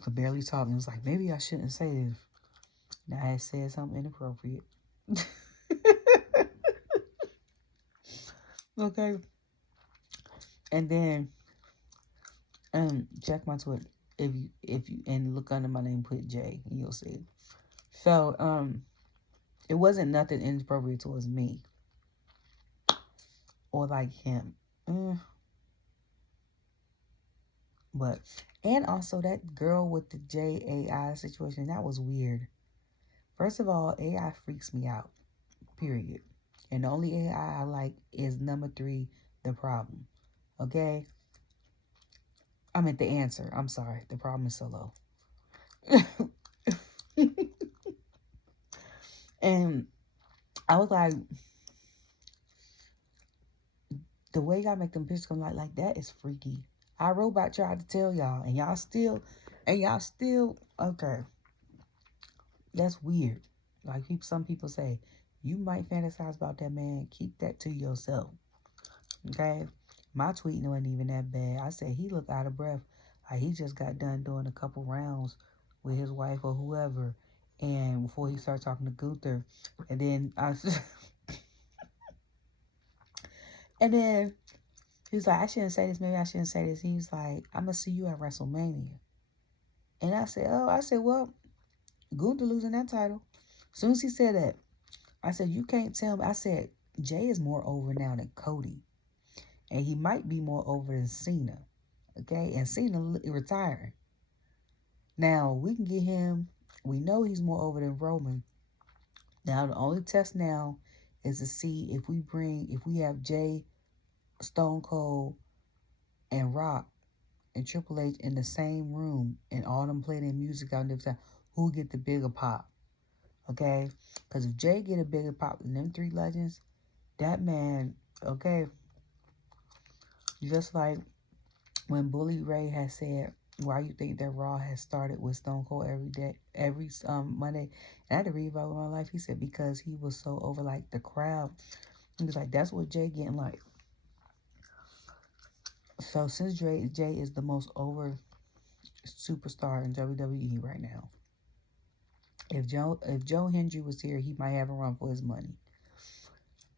could barely talk. And was like, maybe I shouldn't say this. Now I had said something inappropriate. Okay. And then, check my Twitter if you and look under my name, put Jey, and you'll see it. So, it wasn't nothing inappropriate towards me or like him. But, and also that girl with the JAI situation, that was weird. First of all, AI freaks me out, period. And the only AI I like is number 3, the problem. Okay? I meant the answer. I'm sorry. The problem is so low. And I was like, the way y'all make them pictures come like that is freaky. I Robot tried to tell y'all, and y'all still, okay. That's weird. Like some people say, you might fantasize about that man. Keep that to yourself. Okay? My tweet wasn't even that bad. I said he looked out of breath. Like he just got done doing a couple rounds with his wife or whoever. And before he started talking to Gunther. And then and then he's like, I shouldn't say this. Maybe I shouldn't say this. He's like, I'm going to see you at WrestleMania. And I said, well, Gunther losing that title. As soon as he said that, I said, you can't tell me. I said, Jey is more over now than Cody. And he might be more over than Cena. Okay? And Cena retiring. Now, we can get him We know he's more over than Roman. Now, the only test now is to see if we have Jey, Stone Cold, and Rock and Triple H in the same room and all them playing their music out there, who get the bigger pop. Okay? Because if Jey get a bigger pop than them three legends, that man, okay, just like when Bully Ray has said, why you think that Raw has started with Stone Cold every Monday? And I had to read about my life. He said because he was so over like the crowd. He was like, that's what Jey getting like. So since Jey is the most over superstar in WWE right now, if Joe Hendry was here, he might have a run for his money.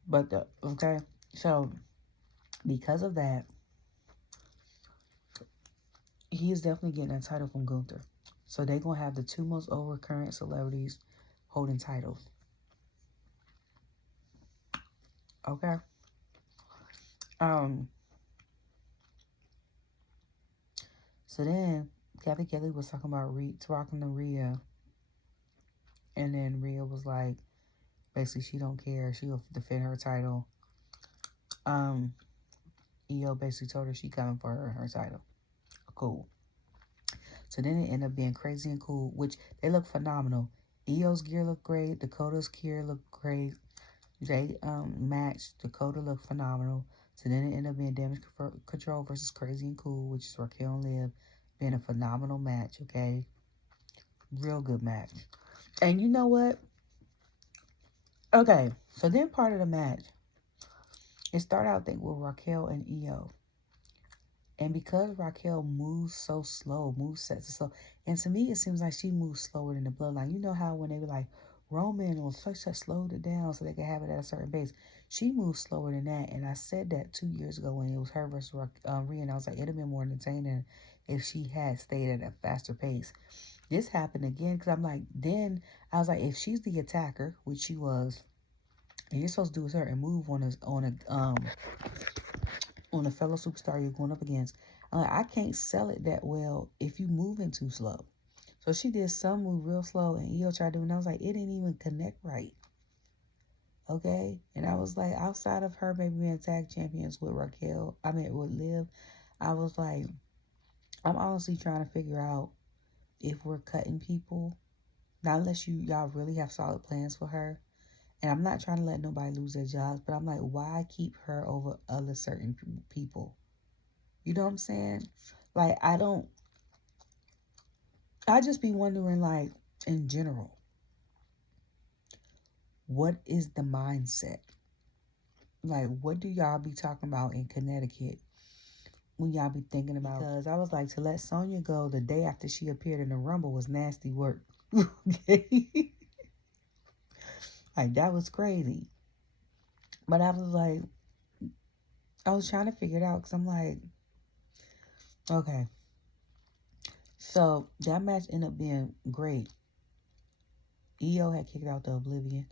But so because of that, he is definitely getting a title from Gunther. So they're gonna have the two most over current celebrities holding titles. Okay. So then Cathy Kelly was talking about talking to Rhea, and then Rhea was like, basically she don't care, she'll defend her title. EO basically told her she coming for her title. Cool. So then it ended up being crazy and cool, which they look phenomenal. EO's gear looked great. Dakota's gear looked great. They matched. Dakota looked phenomenal. So then it ended up being Damage Control versus Crazy and Cool, which is Raquel and Liv, being a phenomenal match, okay? Real good match. And you know what? Okay, so then part of the match, it started out, I think, with Raquel and EO. And because Raquel moves so slow, sets so slow, and to me, it seems like she moves slower than the Bloodline. You know how when they were like, Roman or such slowed it down so they could have it at a certain pace. She moves slower than that. And I said that 2 years ago when it was her versus Rhea, and I was like, it'd have been more entertaining if she had stayed at a faster pace. This happened again because I'm like, then I was like, if she's the attacker, which she was, and you're supposed to do with her and move on a fellow superstar you're going up against, I can't sell it that well if you moving too slow. So she did some move real slow, and EO tried to do it, and I was like, it didn't even connect right. Okay? And I was like, outside of her maybe being tag champions with with Liv, I was like, I'm honestly trying to figure out if we're cutting people, not unless y'all really have solid plans for her. And I'm not trying to let nobody lose their jobs, but I'm like, why keep her over other certain people? You know what I'm saying? Like, I just be wondering, like, in general, what is the mindset? Like, what do y'all be talking about in Connecticut when y'all be thinking about? Because I was like, to let Sonya go the day after she appeared in the Rumble was nasty work. Okay? Like, that was crazy. But I was like, I was trying to figure it out because I'm like, okay. So that match ended up being great. EO had kicked out the Oblivion.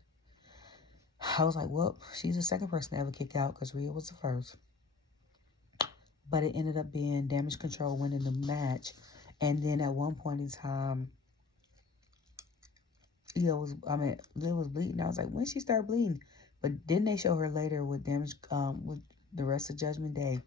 I was like, well, she's the second person to ever kick out because Rhea was the first. But it ended up being Damage Control winning the match. And then at one point in time, Liv was bleeding. I was like, when she start bleeding? But then they show her later with with the rest of Judgment Day.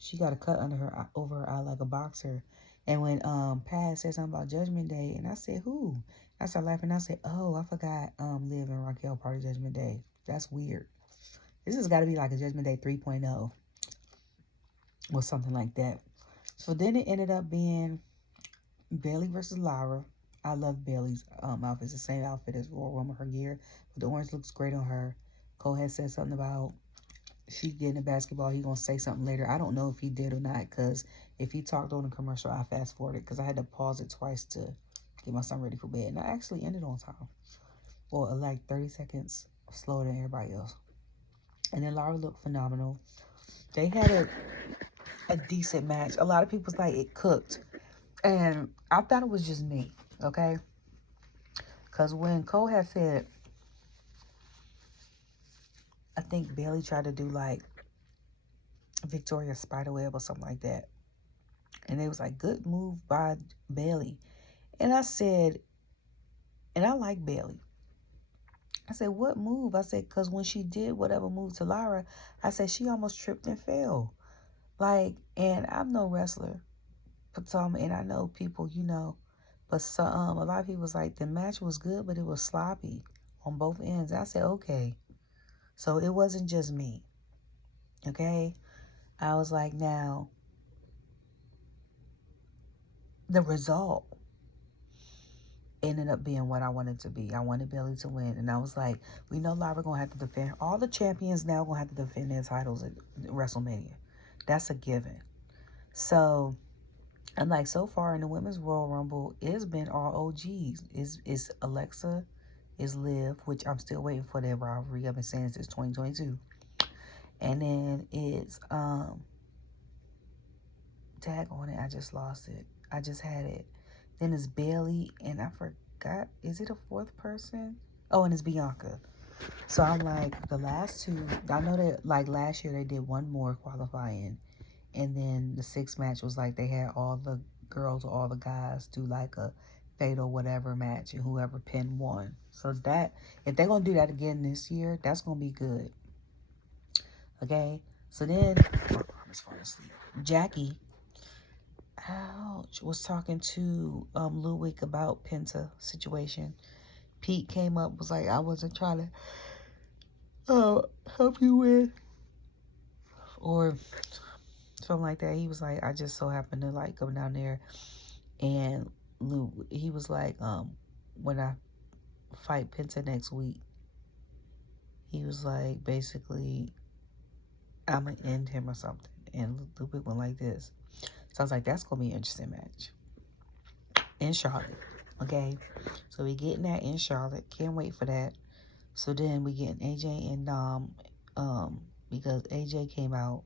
She got a cut over her eye like a boxer. And when Pat said something about Judgment Day, and I said, who? I started laughing. I said, oh, I forgot Liv and Raquel part of Judgment Day. That's weird. This has got to be like a Judgment Day 3.0 or something like that. So then it ended up being Bayley versus Lara. I love Bayley's outfit. It's the same outfit as Royal Rumble, her gear. But the orange looks great on her. Cole had said something about she's getting a basketball. He going to say something later. I don't know if he did or not, because if he talked on the commercial, I fast forwarded because I had to pause it twice to get my son ready for bed. And I actually ended on time. Well, like 30 seconds slower than everybody else. And then Lara looked phenomenal. They had a decent match. A lot of people was like, it cooked. And I thought it was just me, okay? Because when Cole had said, I think Bayley tried to do like Victoria's Spiderweb or something like that. And they was like, good move by Bayley. And I said, And I like Bailey. I said, what move? I said, because when she did whatever move to Lara, I said, she almost tripped and fell. Like, and I'm no wrestler, but and I know people, but a lot of people was like, the match was good, but it was sloppy on both ends. I said, okay. So it wasn't just me. Okay? I was like, now, the result ended up being what I wanted to be. I wanted Bailey to win. And I was like, we know Lara going to have to defend. All the champions now going to have to defend their titles at WrestleMania. That's a given. So, I'm like, so far in the Women's Royal Rumble, it's been all OGs. It's Alexa, is Liv, which I'm still waiting for their rivalry. I've been saying since 2022. And then it's, tag on it. I just lost it. I just had it. Then it's Bailey, and I forgot. Is it a fourth person? Oh, and it's Bianca. So I'm like, the last two, I know that like last year they did one more qualifying, and then the sixth match was like they had all the girls or all the guys do like a fatal whatever match, and whoever pinned won. So that, if they're gonna do that again this year, that's gonna be good. Okay, so then Jackie, ouch, was talking to Ludwig about Penta situation. Pete came up, was like, I wasn't trying to help you with, or something like that. He was like, I just so happened to like go down there, and he was like, when I fight Penta next week, he was like, basically, I'm gonna end him or something. And Ludwig went like this. So I was like, that's gonna be an interesting match in Charlotte. Okay, so we getting that in Charlotte. Can't wait for that. So then we getting AJ and Dom, because AJ came out.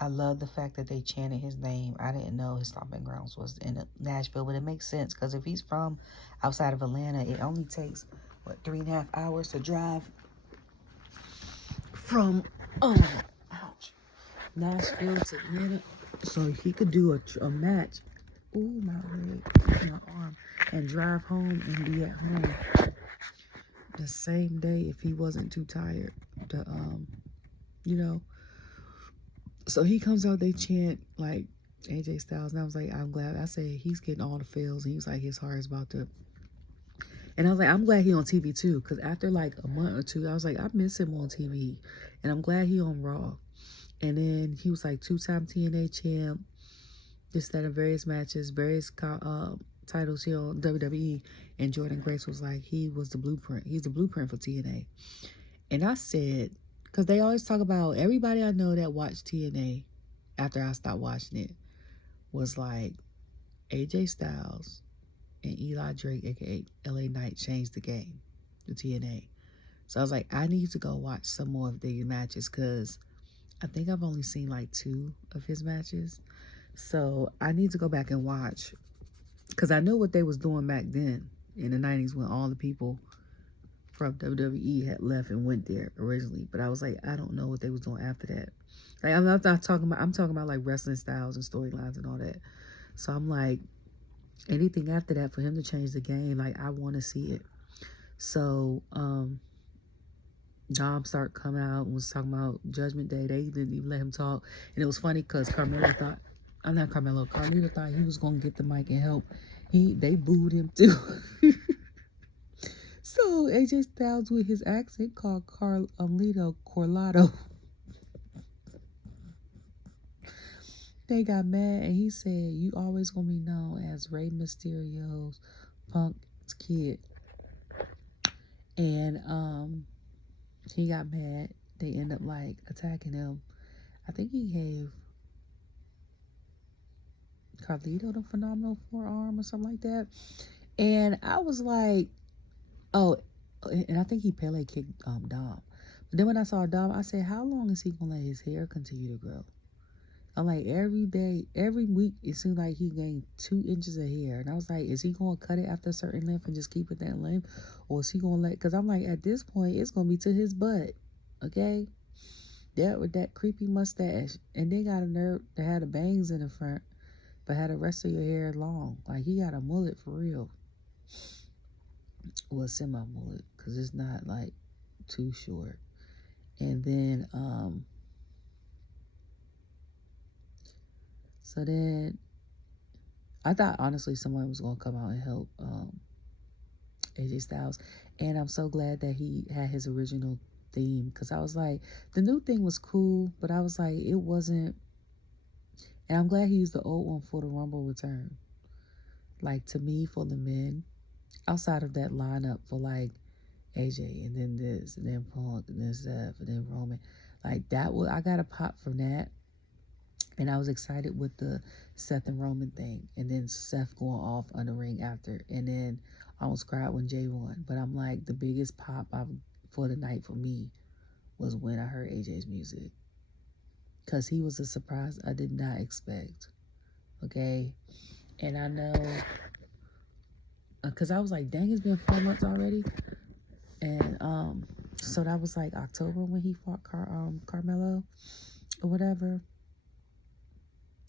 I love the fact that they chanted his name. I didn't know his stomping grounds was in Nashville, but it makes sense because if he's from outside of Atlanta, it only takes, 3.5 hours to drive from, Nashville to Atlanta. So he could do a match. Ooh, my leg, my arm, and drive home and be at home the same day if he wasn't too tired to, So he comes out, they chant like AJ Styles, and I was like, I'm glad. I said he's getting all the feels, and he was like, his heart is about to. And I was like, I'm glad he on TV too, because after like a month or two, I was like, I miss him on TV, and I'm glad he on Raw. And then he was like 2-time TNA champ, this, that, and various matches, various titles here on WWE. And Jordan Grace was like, he was the blueprint. He's the blueprint for TNA. And I said, because they always talk about, everybody I know that watched TNA after I stopped watching it was like, AJ Styles and Eli Drake, aka LA Knight, changed the game to TNA. So I was like, I need to go watch some more of the matches, because I think I've only seen like 2 of his matches. So I need to go back and watch, because I know what they was doing back then in the 90s when all the people from WWE had left and went there originally. But I was like, I don't know what they was doing after that. Like, I'm not talking about, I'm talking about like wrestling styles and storylines and all that. So I'm like, anything after that for him to change the game, like, I want to see it. So Dom started coming out and was talking about Judgment Day. They didn't even let him talk. And it was funny because Carmelo thought, Carlito thought he was going to get the mic and help. They booed him too. So AJ Styles with his accent called Carlito Corlado. They got mad and he said, you always going to be known as Rey Mysterio's Punk's kid. And he got mad. They end up like attacking him. I think he gave Carlito the phenomenal forearm or something like that. And I was like, oh, and I think he Pele kicked Dom. But then when I saw Dom, I said, how long is he gonna let his hair continue to grow? I'm like, every day, every week, it seemed like he gained 2 inches of hair. And I was like, is he gonna cut it after a certain length and just keep it that length? Or is he gonna because I'm like, at this point, it's gonna be to his butt. Okay? That with that creepy mustache. And they got a nerve to have the bangs in the front, but had the rest of your hair long. Like, he got a mullet for real. Well, semi-mullet, because it's not like too short. And then, so then I thought honestly someone was gonna come out and help AJ Styles, and I'm so glad that he had his original theme, because I was like, the new thing was cool, but I was like, it wasn't. And I'm glad he used the old one for the Rumble return. Like, to me, for the men, outside of that lineup for like AJ and then this and then Punk and then Seth and then Roman, like that was, I got a pop from that. And I was excited with the Seth and Roman thing. And then Seth going off on the ring after. And then I almost cried when Jay won. But I'm like, the biggest pop for the night for me was when I heard AJ's music. Because he was a surprise I did not expect. Okay? And I know, because I was like, dang, it's been 4 months already. And so that was like October when he fought Carmelo or whatever.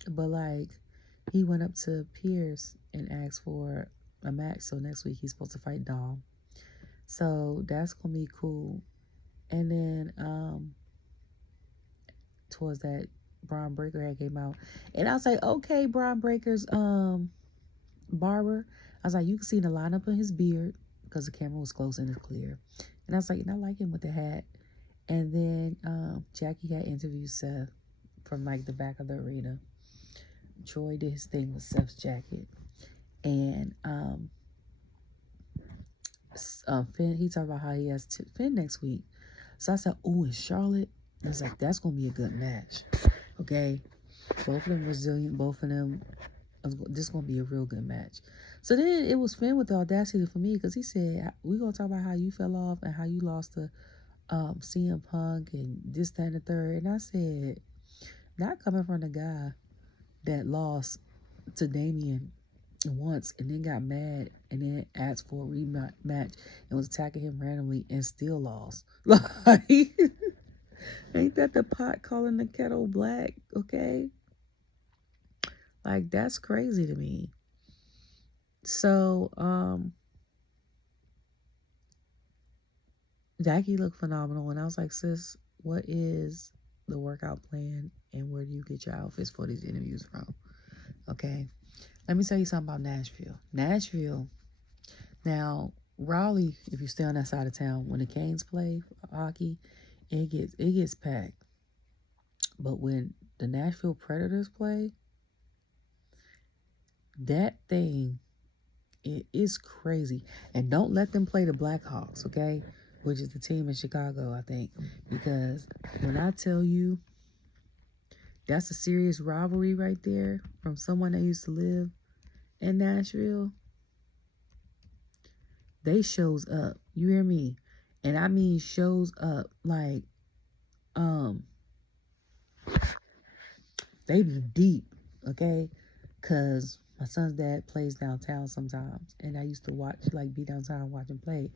But like, he went up to Pierce and asked for a match. So next week he's supposed to fight Dom. So that's gonna be cool. And then towards that, Braun Breaker had came out, and I was like, okay, Braun Breaker's barber. I was like, you can see the lineup of his beard because the camera was close and it's clear. And I was like, and I like him with the hat. And then Jackie had interviewed Seth from like the back of the arena. Troy did his thing with Seth's jacket. And Finn, he talked about how he has Finn next week. So I said, oh, and Charlotte. I was like, that's going to be a good match. Okay? Both of them resilient. Both of them. This is going to be a real good match. So then it was Finn with the audacity for me, because he said, we're going to talk about how you fell off and how you lost to CM Punk and this, that, and the third. And I said, not coming from the guy that lost to Damien once and then got mad and then asked for a rematch and was attacking him randomly and still lost. Like, ain't that the pot calling the kettle black? Okay, like, that's crazy to me. So Jackie looked phenomenal, and I was like, sis, what is the workout plan and where do you get your outfits for these interviews from? Okay, let me tell you something about Nashville. Now, Raleigh, if you stay on that side of town, when the Canes play hockey, it gets packed. But when the Nashville Predators play, that thing, it is crazy. And don't let them play the Blackhawks, okay? Which is the team in Chicago, I think. Because when I tell you, that's a serious rivalry right there from someone that used to live in Nashville. They shows up. You hear me? And I mean shows up like, they be deep, okay? Because my son's dad plays downtown sometimes. And I used to be downtown and watch him play.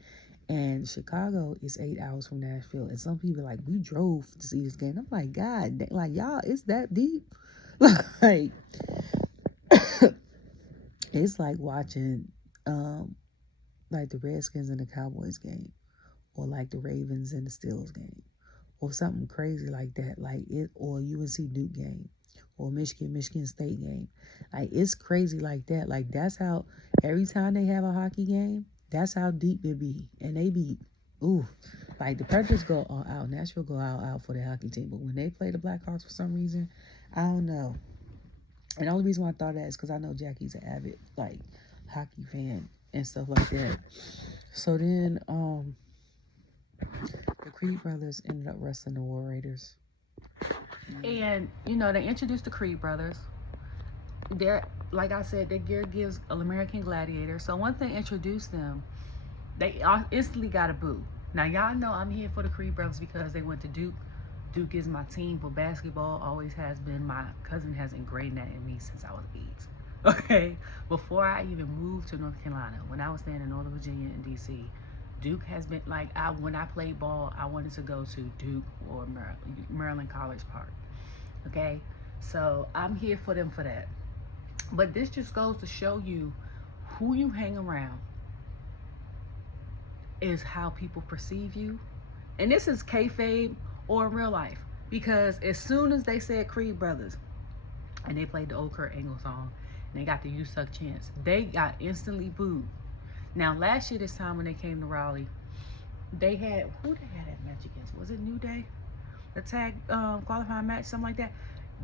And Chicago is 8 hours from Nashville. And some people like, we drove to see this game. I'm like, God, like, y'all, it's that deep? Like, it's like watching, like the Redskins and the Cowboys game. Or like the Ravens and the Steelers game. Or something crazy like that. Like it, or UNC Duke game. Or Michigan State game. Like, it's crazy like that. Like, that's how, every time they have a hockey game, that's how deep it be. And they be, ooh, like the Predators go all out. Nashville go all out for the hockey team. But when they play the Blackhawks for some reason, I don't know. And the only reason why I thought that is because I know Jackie's an avid, like, hockey fan and stuff like that. So then, the Creed brothers ended up wrestling the War Raiders. And, you know, they introduced the Creed brothers. They're, like I said, their gear gives an American Gladiator. So once they introduced them, they instantly got a boo. Now, y'all know I'm here for the Creed brothers because they went to Duke. Duke is my team for basketball, always has been. My cousin has ingrained that in me since I was 8. Okay? Before I even moved to North Carolina, when I was staying in Northern Virginia and D.C., Duke has been, like, when I played ball, I wanted to go to Duke or Maryland College Park. Okay? So I'm here for them for that. But this just goes to show you who you hang around. is how people perceive you. And this is kayfabe or in real life. Because as soon as they said Creed Brothers, and they played the old Kurt Angle song, and they got the You Suck chants, they got instantly booed. Now, last year this time when they came to Raleigh, they had, who they had that match against? Was it New Day? The tag qualifying match, something like that.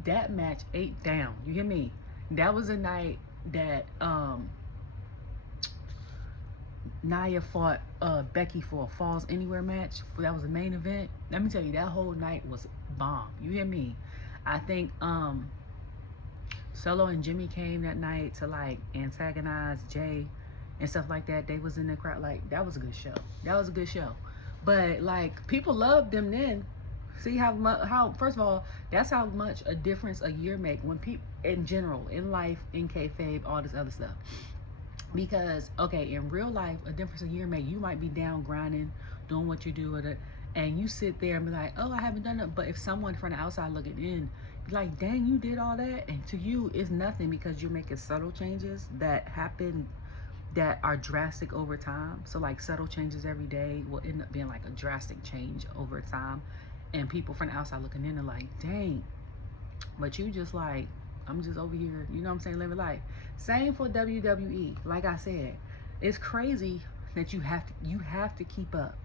That match ate down. You hear me? That was a night that Nia fought Becky for a Falls Anywhere match. That was the main event. Let me tell you, that whole night was bomb. You hear me? I think Solo and Jimmy came that night to like antagonize Jay and stuff like that. They was in the crowd. Like, that was a good show. That was a good show. But like, people loved them then. See how first of all, that's how much a difference a year make when people in general, in life, in kayfabe, all this other stuff. Because okay, in real life, a difference a year make. You might be down grinding, doing what you do with it, and you sit there and be like, oh, I haven't done it. But if someone from the outside looking in, be like, dang, you did all that, and to you it's nothing because you're making subtle changes that happen that are drastic over time. So like subtle changes every day will end up being like a drastic change over time. And people from the outside looking in are like, dang. But you just like, I'm just over here, you know what I'm saying, living life. Same for WWE. Like I said, it's crazy that you have to keep up.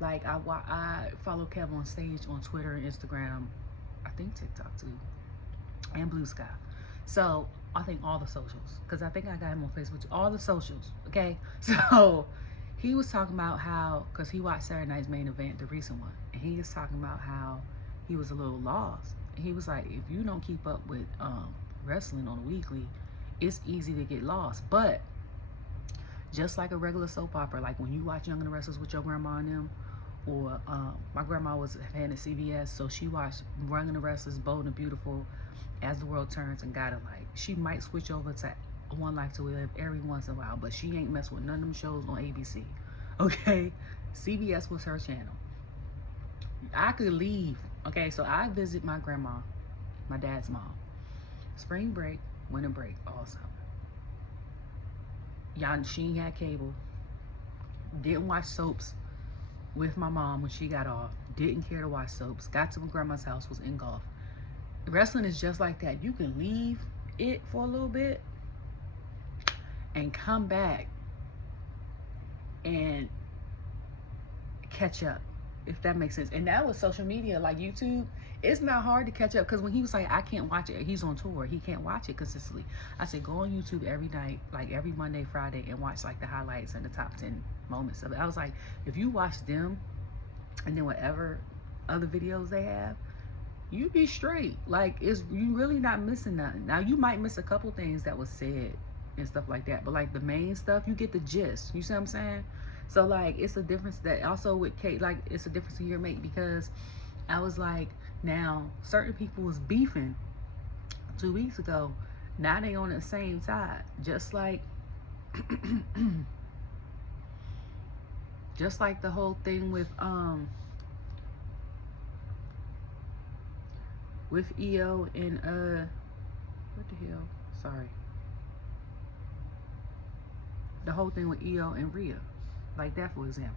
Like I follow Kev on stage on Twitter and Instagram, I think TikTok too, and Blue Sky. So I think all the socials, because I think I got him on Facebook too. All the socials, okay? So he was talking about how, because he watched Saturday night's main event, the recent one, and he was talking about how he was a little lost. And he was like, if you don't keep up with wrestling on a weekly, it's easy to get lost. But just like a regular soap opera, like when you watch Young and the Restless with your grandma and them, or my grandma was fan of CBS, so she watched Young and the Restless, Bold and Beautiful, As the World Turns, and got it. Like, she might switch over to One Life to Live every once in a while, but she ain't mess with none of them shows on ABC. Okay? CBS was her channel. I could leave. Okay, so I visit my grandma, my dad's mom. Spring break, winter break, all summer. Y'all, she ain't had cable. Didn't watch soaps with my mom when she got off. Didn't care to watch soaps. Got to my grandma's house, was in golf. Wrestling is just like that. You can leave it for a little bit and come back and catch up, if that makes sense. And that was social media, like YouTube. It's not hard to catch up, because when he was like, I can't watch it, he's on tour, he can't watch it consistently. I said, go on YouTube every night, like every Monday, Friday, and watch like the highlights and the top 10 moments of it. I was like, if you watch them and then whatever other videos they have, you be straight. Like, you really not missing nothing. Now, you might miss a couple things that was said and stuff like that, but like the main stuff, you get the gist. You see what I'm saying? So like, it's a difference that also with Kate, like it's a difference in your mate, because I was like, now certain people was beefing 2 weeks ago, now they on the same side, just like just like the whole thing with EO and what the hell, sorry, the whole thing with EO and Rhea, like that, for example.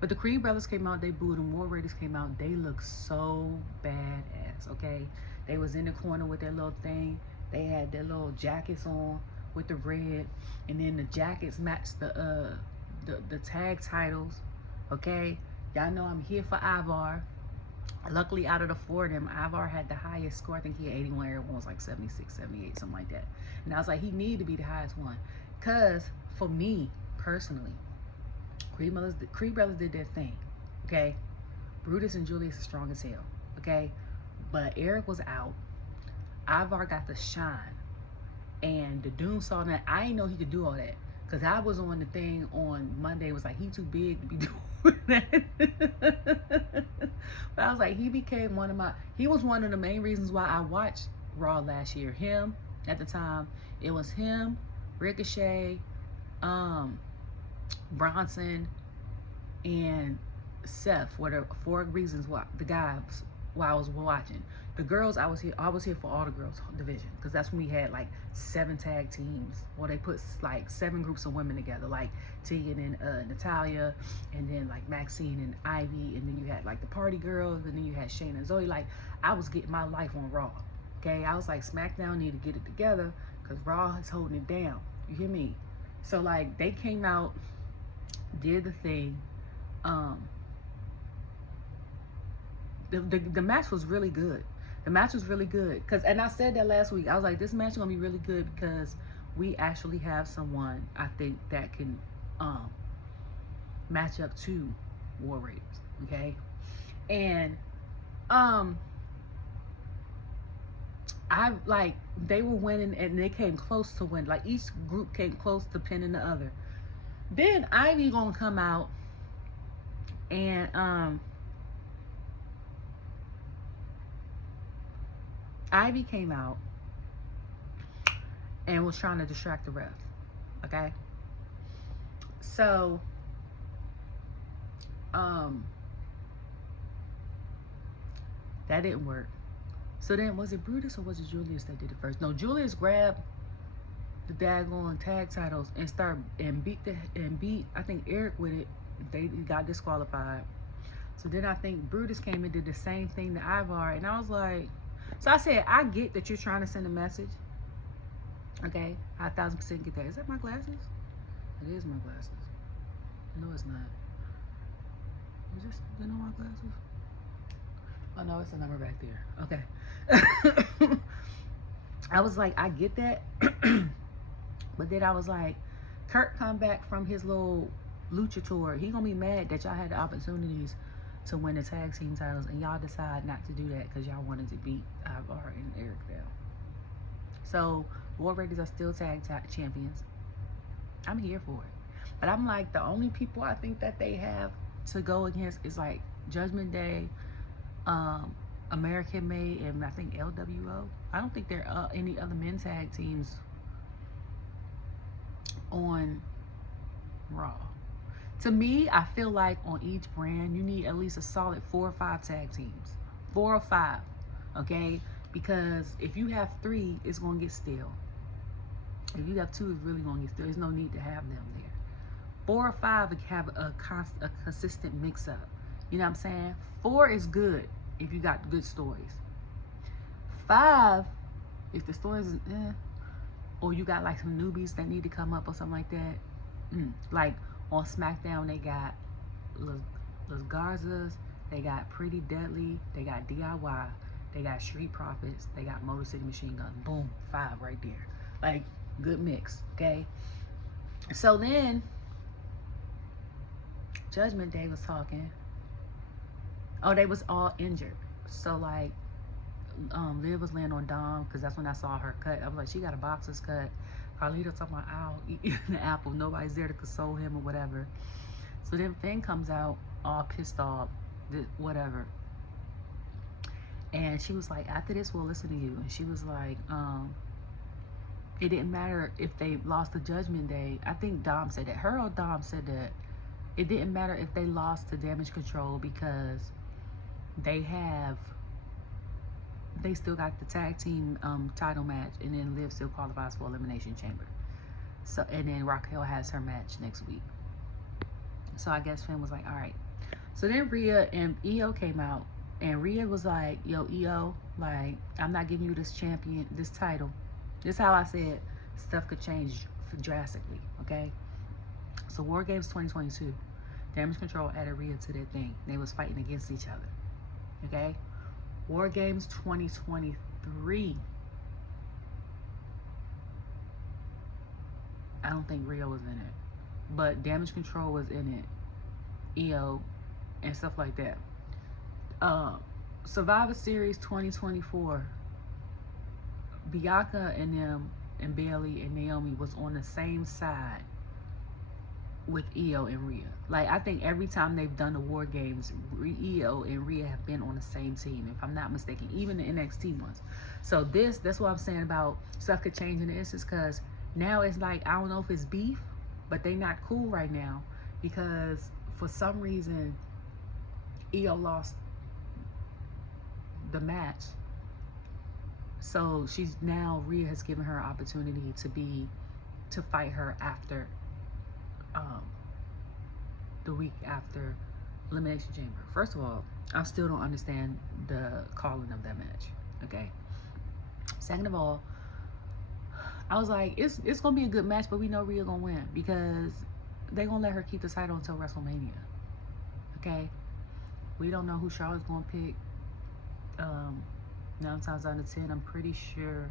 But the Creed brothers came out, they booed them. War Raiders came out, they look so badass, okay? They was in the corner with their little thing. They had their little jackets on with the red, and then the jackets matched the tag titles, okay? Y'all know I'm here for Ivar. Luckily, out of the four of them, Ivar had the highest score. I think he had 81. Everyone was like 76, 78, something like that. And I was like, he needed to be the highest one. Because for me, personally, Creed brothers did their thing, okay? Brutus and Julius are strong as hell, okay? But Eric was out. Ivar got the shine. And the Doom saw that. I didn't know he could do all that. Because I was on the thing on Monday. It was like, he too big to be doing that. But I was like, he became he was one of the main reasons why I watched Raw last year. Him, at the time, it was him, Ricochet, Bronson, and Seth were the four reasons why, the guys while I was watching. The girls, I was here for all the girls division, because that's when we had like 7 tag teams, or they put like 7 groups of women together, like Tegan and Natalia, and then like Maxine and Ivy, and then you had like the party girls, and then you had Shayna and Zoe. Like, I was getting my life on Raw. Okay, I was like, SmackDown need to get it together, because Raw is holding it down. You hear me? So like, they came out, did the thing. The match was really good. The match was really good, and I said that last week. I was like, this match is gonna be really good because we actually have someone, I think, that can match up to War Raiders. Okay, and I like, they were winning, and they came close to win. Like, each group came close to pinning the other. Then Ivy gonna come out and Ivy came out and was trying to distract the ref. Okay, so that didn't work. So then, was it Brutus or was it Julius that did it first? No, Julius grabbed the daggone tag titles and beat I think Eric with it. They got disqualified. So then I think Brutus came and did the same thing to Ivar, and I was like, so I said, I get that you're trying to send a message. Okay, I 1000% get that. Is that my glasses? It is my glasses. No, it's not. Is this my glasses? Oh no, it's a number back there. Okay. I was like, I get that. But then I was like, Kurt come back from his little lucha tour. He gonna be mad that y'all had the opportunities to win the tag team titles, and y'all decide not to do that because y'all wanted to beat Ivar and Eric Bell. So War Raiders are still tag champions. I'm here for it. But I'm like, the only people I think that they have to go against is like Judgment Day, American Made, and I think LWO. I don't think there are any other men's tag teams on Raw. To me, I feel like on each brand, you need at least a solid 4 or 5 tag teams. 4 or 5, okay? Because if you have 3, it's going to get stale. If you have 2, it's really going to get stale. There's no need to have them there. 4 or 5 have a consistent mix-up. You know what I'm saying? 4 is good if you got good stories. 5, if the stories is or you got like some newbies that need to come up or something like that. Like on SmackDown, they got Los Garzas, they got Pretty Deadly, they got DIY, they got Street Profits, they got Motor City Machine Guns. Boom, 5 right there. Like, good mix, okay? So then, Judgment Day was talking. Oh, they was all injured. So like, Liv was laying on Dom, because that's when I saw her cut. I was like, she got a boxer's cut. Carlito talking about, ow, eating the apple. Nobody's there to console him or whatever. So then Finn comes out all pissed off, whatever. And she was like, after this, we'll listen to you. And she was like, it didn't matter if they lost the Judgment Day. I think Dom said that. Her or Dom said that it didn't matter if they lost to Damage Control because they still got the tag team title match, and then Liv still qualifies for Elimination Chamber. So, and then Raquel has her match next week. So I guess Finn was like, all right. So then Rhea and EO came out, and Rhea was like, yo, EO, like, I'm not giving you this title. This is how I said stuff could change drastically, okay? So War Games 2022, Damage Control added Rhea to their thing. They was fighting against each other, okay? War Games 2023, I don't think Rhea was in it, but Damage Control was in it, EO, and stuff like that. Survivor Series 2024, Bianca and them and Bailey and Naomi was on the same side with EO and Rhea. Like, I think every time they've done the War Games, EO and Rhea have been on the same team, if I'm not mistaken, even the NXT ones. So that's what I'm saying about stuff could change in the instance, because now it's like, I don't know if it's beef, but they not cool right now because for some reason EO lost the match. So she's now, Rhea has given her an opportunity to fight her after the week after Elimination Chamber. First of all, I still don't understand the calling of that match. Okay. Second of all, I was like, it's gonna be a good match, but we know Rhea gonna win because they gonna let her keep the title until WrestleMania. Okay. We don't know who Charlotte's gonna pick. 9 times out of 10, I'm pretty sure.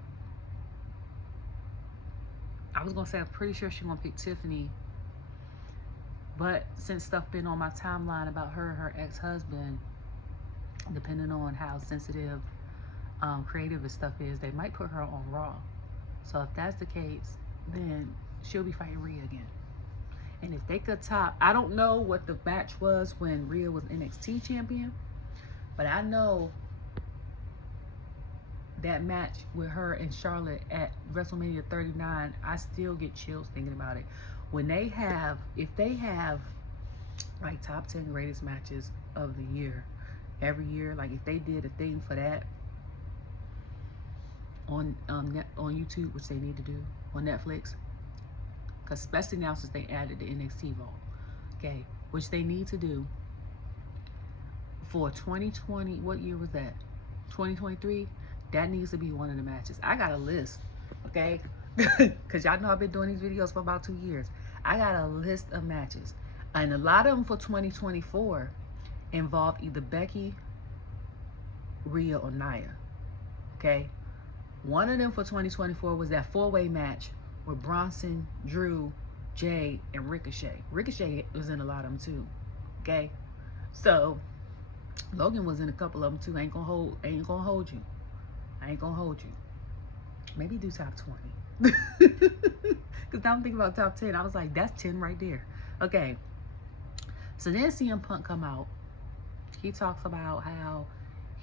I was gonna say I'm pretty sure she's gonna pick Tiffany. But since stuff been on my timeline about her and her ex-husband, depending on how sensitive, creative this stuff is, they might put her on Raw. So if that's the case, then she'll be fighting Rhea again. And if they could top, I don't know what the match was when Rhea was NXT champion, but I know that match with her and Charlotte at WrestleMania 39, I still get chills thinking about it. When they have, if they have like top 10 greatest matches of the year, every year, like if they did a thing for that on YouTube, which they need to do on Netflix, because especially now since they added the NXT Vault, okay, which they need to do for 2020, what year was that? 2023? That needs to be one of the matches. I got a list, okay? Because y'all know I've been doing these videos for about 2 years. I got a list of matches. And a lot of them for 2024 involve either Becky, Rhea, or Nia, okay? One of them for 2024 was that 4-way match with Bronson, Drew, Jay, and Ricochet. Ricochet was in a lot of them too, okay? So Logan was in a couple of them too. Ain't gonna hold you. I ain't gonna hold you. Maybe do top 20. Because now I'm thinking about top 10. I was like, that's 10 right there. Okay. So then CM Punk come out. He talks about how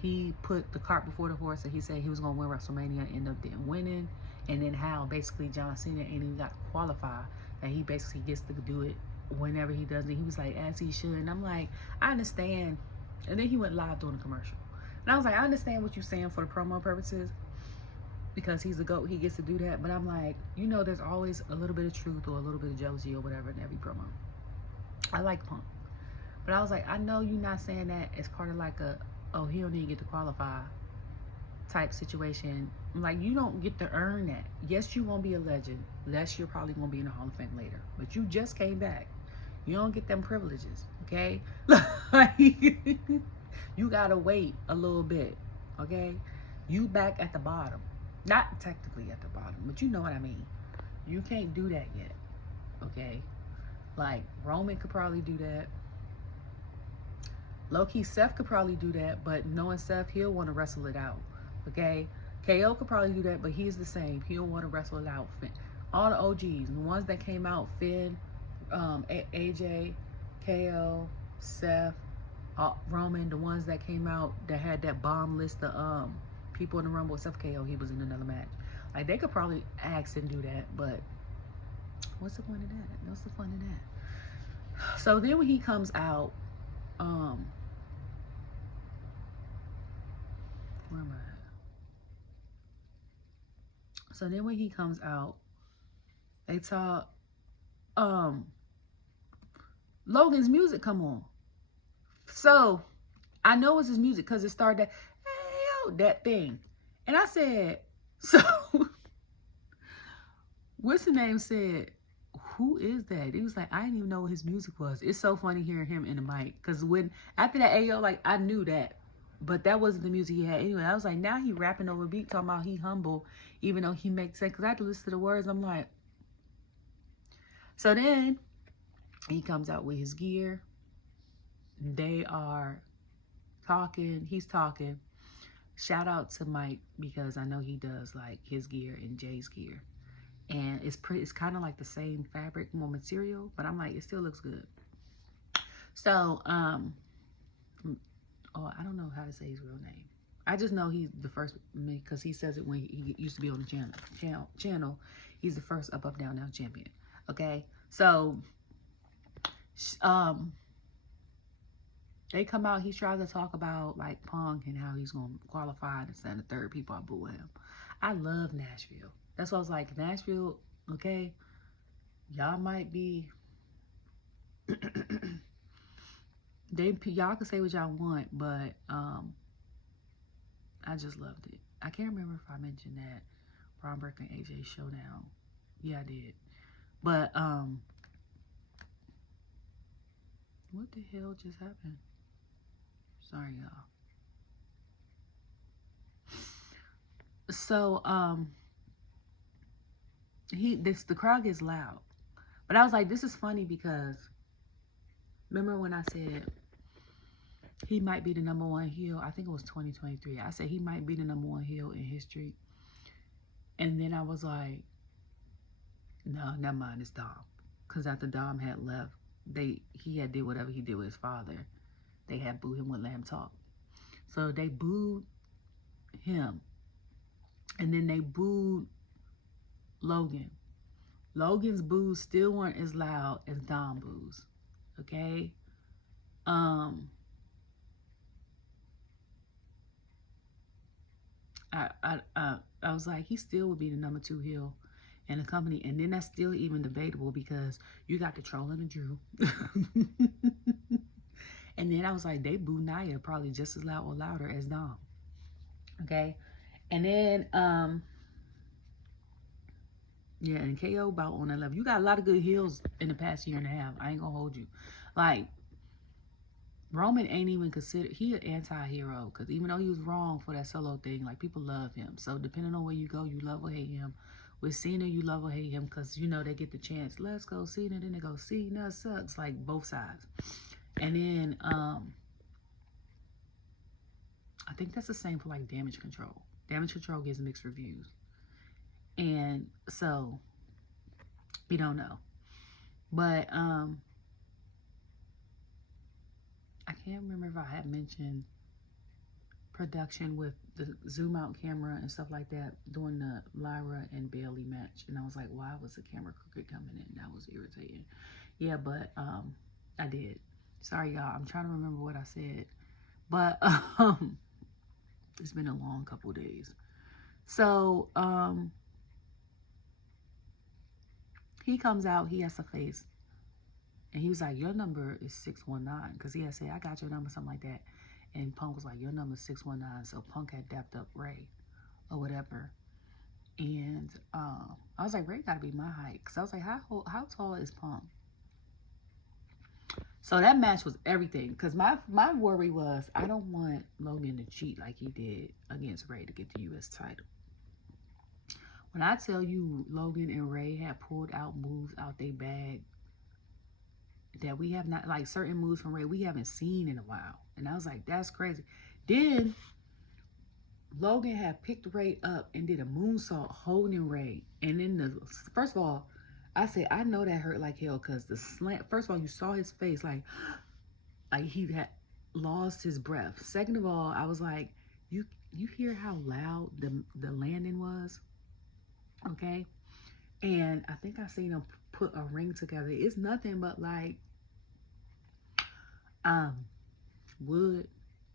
he put the cart before the horse and he said he was going to win WrestleMania and end up didn't winning. And then how basically John Cena ain't even got to qualify. And he basically gets to do it whenever he does it. He was like, as he should. And I'm like, I understand. And then he went live doing a commercial. And I was like, I understand what you're saying for the promo purposes, because he's a GOAT, he gets to do that. But I'm like, you know, there's always a little bit of truth or a little bit of jealousy or whatever in every promo. I like Punk. But I was like, I know you're not saying that as part of like a, oh, he don't even get to qualify type situation. I'm like, you don't get to earn that. Yes, you won't be a legend. Yes, you're probably going to be in the Hall of Fame later. But you just came back. You don't get them privileges, okay? You gotta wait a little bit, okay? You back at the bottom. Not technically at the bottom, but you know what I mean. You can't do that yet, okay? Like, Roman could probably do that. Low-key, Seth could probably do that, but knowing Seth, he'll want to wrestle it out, okay? KO could probably do that, but he's the same. He'll want to wrestle it out. All the OGs, the ones that came out, Finn, AJ, KO, Seth, Roman, the ones that came out that had that bomb list of people in the Rumble, except KO, he was in another match. Like, they could probably ask and do that, but what's the point of that? What's the fun of that? So then when he comes out, where am I at? So then when he comes out, they talk, Logan's music come on. So I know it's his music because it started that, hey, yo, that thing. And I said, so what's the name said, who is that? He was like, I didn't even know what his music was. It's so funny hearing him in the mic. Because when, after that AO, like, I knew that. But that wasn't the music he had. Anyway, I was like, now he rapping over beat, talking about he humble, even though he makes sense. Because I had to listen to the words. I'm like, so then he comes out with his gear. They are talking. He's talking. Shout out to Mike, because I know he does like his gear and Jay's gear. And it's kind of like the same fabric, more material, but I'm like, it still looks good. So, I don't know how to say his real name. I just know he's the first, because he says it when he used to be on the channel. He's the first up, down, down champion. Okay. So, They come out, he tries to talk about like Punk and how he's gonna qualify and the third people are booing him. I love Nashville. That's why I was like, Nashville, okay, y'all might be y'all can say what y'all want, but I just loved it. I can't remember if I mentioned that Braun Breaker and AJ showdown. Yeah, I did. But what the hell just happened? Sorry, y'all. So the crowd gets loud. But I was like, this is funny because remember when I said he might be the number one heel? I think it was 2023. I said he might be the number one heel in history. And then I was like, no, never mind, it's Dom. Because after Dom had left, he had did whatever he did with his father. They had booed him, wouldn't let him talk. So they booed him. And then they booed Logan. Logan's boos still weren't as loud as Dom boos. Okay? I was like, he still would be the number 2 heel in the company. And then that's still even debatable because you got the Troll and the Drew. And then I was like, they boo Nia probably just as loud or louder as Dom. Okay? And then, yeah, and KO about on that level. You got a lot of good heels in the past year and a half. I ain't gonna hold you. Like, Roman ain't even considered, he an anti-hero. Because even though he was wrong for that solo thing, like, people love him. So, depending on where you go, you love or hate him. With Cena, you love or hate him because, you know, they get the chance. Let's go Cena. Then they go, Cena sucks. Like, both sides. And then, I think that's the same for, like, Damage Control. Damage Control gets mixed reviews. And so, we don't know. But, I can't remember if I had mentioned production with the zoom out camera and stuff like that during the Lyra and Bailey match. And I was like, why was the camera crooked coming in? That was irritating. Yeah, but I did. Sorry, y'all. I'm trying to remember what I said. But it's been a long couple of days. So he comes out, he has to face. And he was like, your number is 619. Because he had said, I got your number, something like that. And Punk was like, your number is 619. So Punk had dapped up Ray or whatever. And I was like, Ray got to be my height. Because I was like, how tall is Punk? So that match was everything. Because my worry was, I don't want Logan to cheat like he did against Ray to get the U.S. title. When I tell you Logan and Ray had pulled out moves out their bag that we have not, like certain moves from Ray we haven't seen in a while. And I was like, that's crazy. Then Logan had picked Ray up and did a moonsault holding Ray. And then first of all, I said, I know that hurt like hell because the slant, first of all, you saw his face like he had lost his breath. Second of all, I was like, you hear how loud the landing was? Okay? And I think I seen him put a ring together. It's nothing but like wood,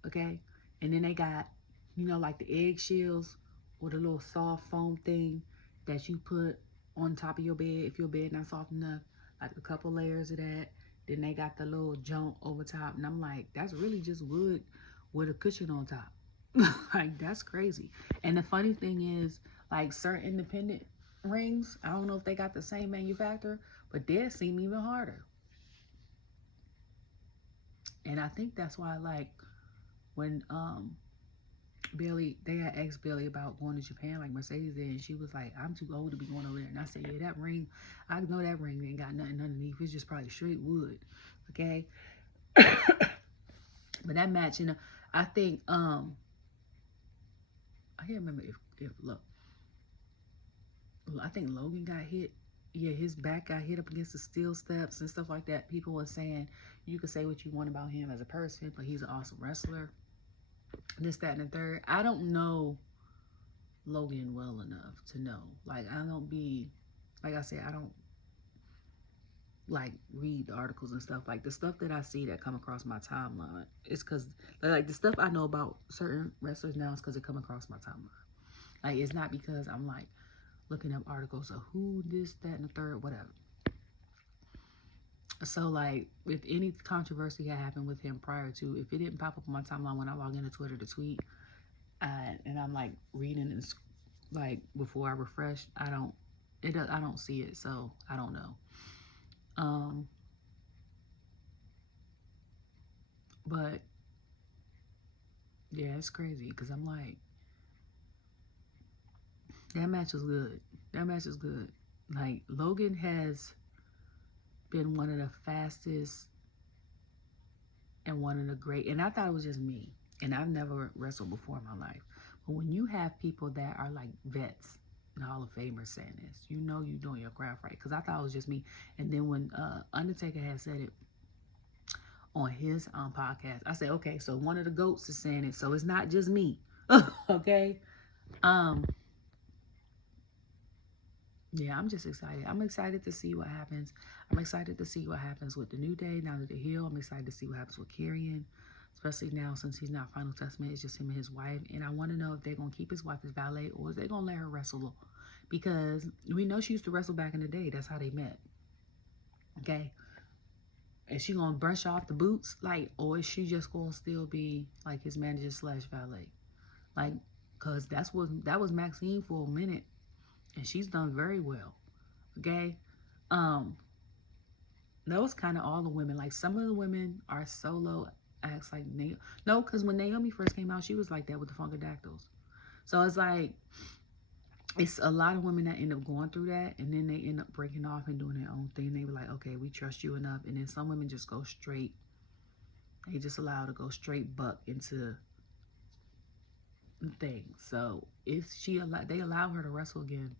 okay? And then they got, you know, like the eggshells or the little soft foam thing that you put on top of your bed if your bed not soft enough, like a couple layers of that. Then they got the little junk over top, and I'm like, that's really just wood with a cushion on top. Like, that's crazy. And the funny thing is, like, certain independent rings, I don't know if they got the same manufacturer, but theirs seem even harder. And I think that's why, like, when Billy, they had asked Billy about going to Japan, like Mercedes did, and she was like, I'm too old to be going over there. And I said, yeah, that ring, I know that ring ain't got nothing underneath. It's just probably straight wood, okay? But that match, you know, I think, I can't remember if look, I think Logan got hit. Yeah, his back got hit up against the steel steps and stuff like that. People were saying, you could say what you want about him as a person, but he's an awesome wrestler. This, that, and the third. I don't know Logan well enough to know. Like, I don't be, like I said, I don't like read the articles and stuff. Like the stuff that I see that come across my timeline, it's because like the stuff I know about certain wrestlers now is because it come across my timeline. Like it's not because I'm like looking up articles of who, this, that, and the third, whatever. So like if any controversy had happened with him prior to, if it didn't pop up on my timeline when I log into Twitter to tweet, and I'm like reading and like before I refresh, I don't see it, so I don't know. But yeah, it's crazy because I'm like, that match was good. That match is good. Like Logan has been one of the fastest and one of the great, and I thought it was just me, and I've never wrestled before in my life. But when you have people that are like vets, and Hall of Famers saying this, you know you're doing your craft right. Because I thought it was just me. And then when Undertaker had said it on his podcast, I said, okay, so one of the GOATs is saying it, so it's not just me. Okay? Yeah, I'm just excited. I'm excited to see what happens. I'm excited to see what happens with the New Day now that they're heel. I'm excited to see what happens with Karrion, especially now since he's not Final Testament. It's just him and his wife. And I want to know if they're going to keep his wife as valet or is they going to let her wrestle, because we know she used to wrestle back in the day. That's how they met. Okay? Is she going to brush off the boots? Like, or is she just going to still be like his manager / valet? Like, because that was Maxine for a minute. And she's done very well. Okay? That was kind of all the women. Like, some of the women are solo acts like no, because when Naomi first came out, she was like that with the Funkadactyls. So it's like, it's a lot of women that end up going through that, and then they end up breaking off and doing their own thing. They were like, okay, we trust you enough. And then some women just go straight. They just allow to go straight buck into things. So if they allow her to wrestle again,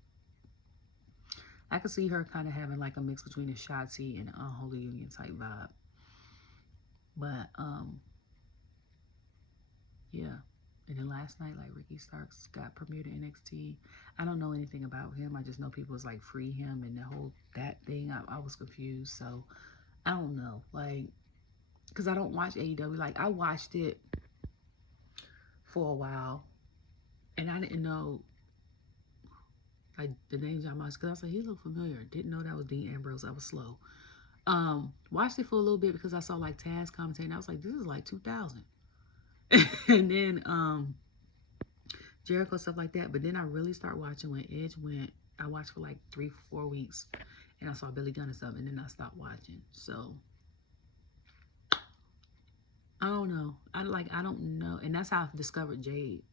I could see her kind of having like a mix between a Shotzi and an Unholy Union type vibe. But yeah. And then last night, like, Ricky Starks got premiered at NXT. I don't know anything about him. I just know people was like, free him and the whole that thing. I was confused. So I don't know, like, because I don't watch AEW. Like, I watched it for a while and I didn't know like the names I watched, because I was like, he looked familiar. Didn't know that was Dean Ambrose. I was slow. Watched it for a little bit because I saw like Taz commentating. I was like, this is like 2000. And then Jericho, stuff like that. But then I really start watching when Edge went. I watched for like 3-4 weeks and I saw Billy Gunn and stuff, and then I stopped watching. So I don't know. I don't know. And that's how I discovered Jade.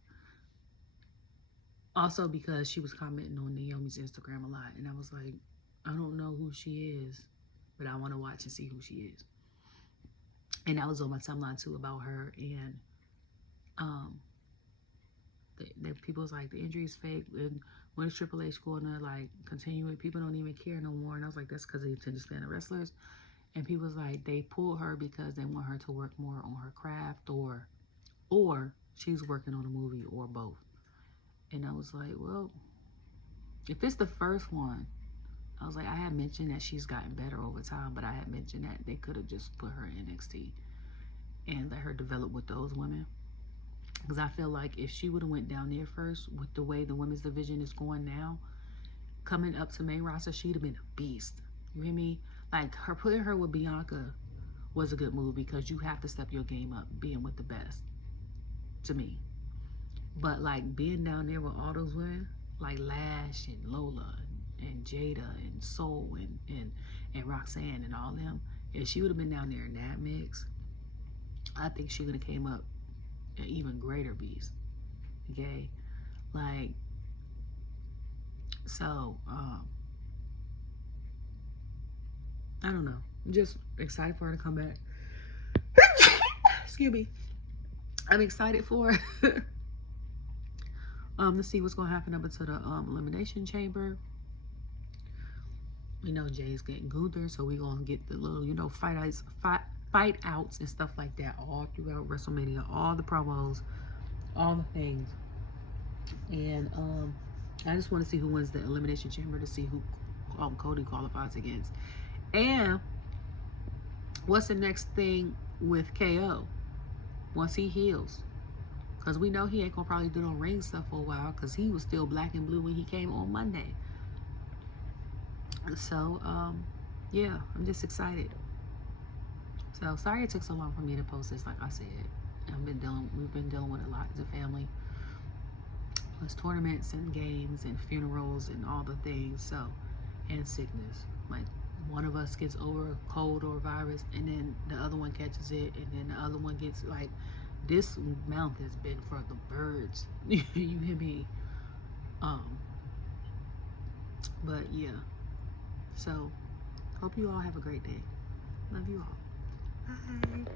Also because she was commenting on Naomi's Instagram a lot, and I was like, I don't know who she is, but I want to watch and see who she is. And that was on my timeline too about her. And the people was like, the injury is fake, and when is Triple H going to like continue it? People don't even care no more. And I was like, that's because they tend to stand the wrestlers. And people was like, they pulled her because they want her to work more on her craft, or she's working on a movie, or both. And I was like, well, if it's the first one, I was like, I had mentioned that she's gotten better over time, but I had mentioned that they could have just put her in NXT and let her develop with those women. Because I feel like if she would have went down there first, with the way the women's division is going now, coming up to main roster, she'd have been a beast. You hear me? Like, putting her with Bianca was a good move, because you have to step your game up being with the best, to me. But like being down there with all those women, like Lash and Lola and Jada and Soul and Roxanne and all them, if she would have been down there in that mix, I think she would have came up an even greater beast. Okay? Like, so, I don't know. I'm just excited for her to come back. Excuse me. I'm excited for her. To see what's going to happen up until the Elimination Chamber. You know, Jay's getting Gunther, so we're going to get the little, you know, fight outs and stuff like that all throughout WrestleMania, all the promos, all the things. And I just want to see who wins the Elimination Chamber, to see who Cody qualifies against. And what's the next thing with KO once he heals? Because we know he ain't gonna probably do no ring stuff for a while, because he was still black and blue when he came on Monday. So yeah, I'm just excited. So sorry it took so long for me to post this. Like I said, we've been dealing with a lot as a family, plus tournaments and games and funerals and all the things. So, and sickness. Like one of us gets over a cold or a virus, and then the other one catches it, and then the other one gets, like, this month has been for the birds. You hear me? But yeah. So hope you all have a great day. Love you all. Bye.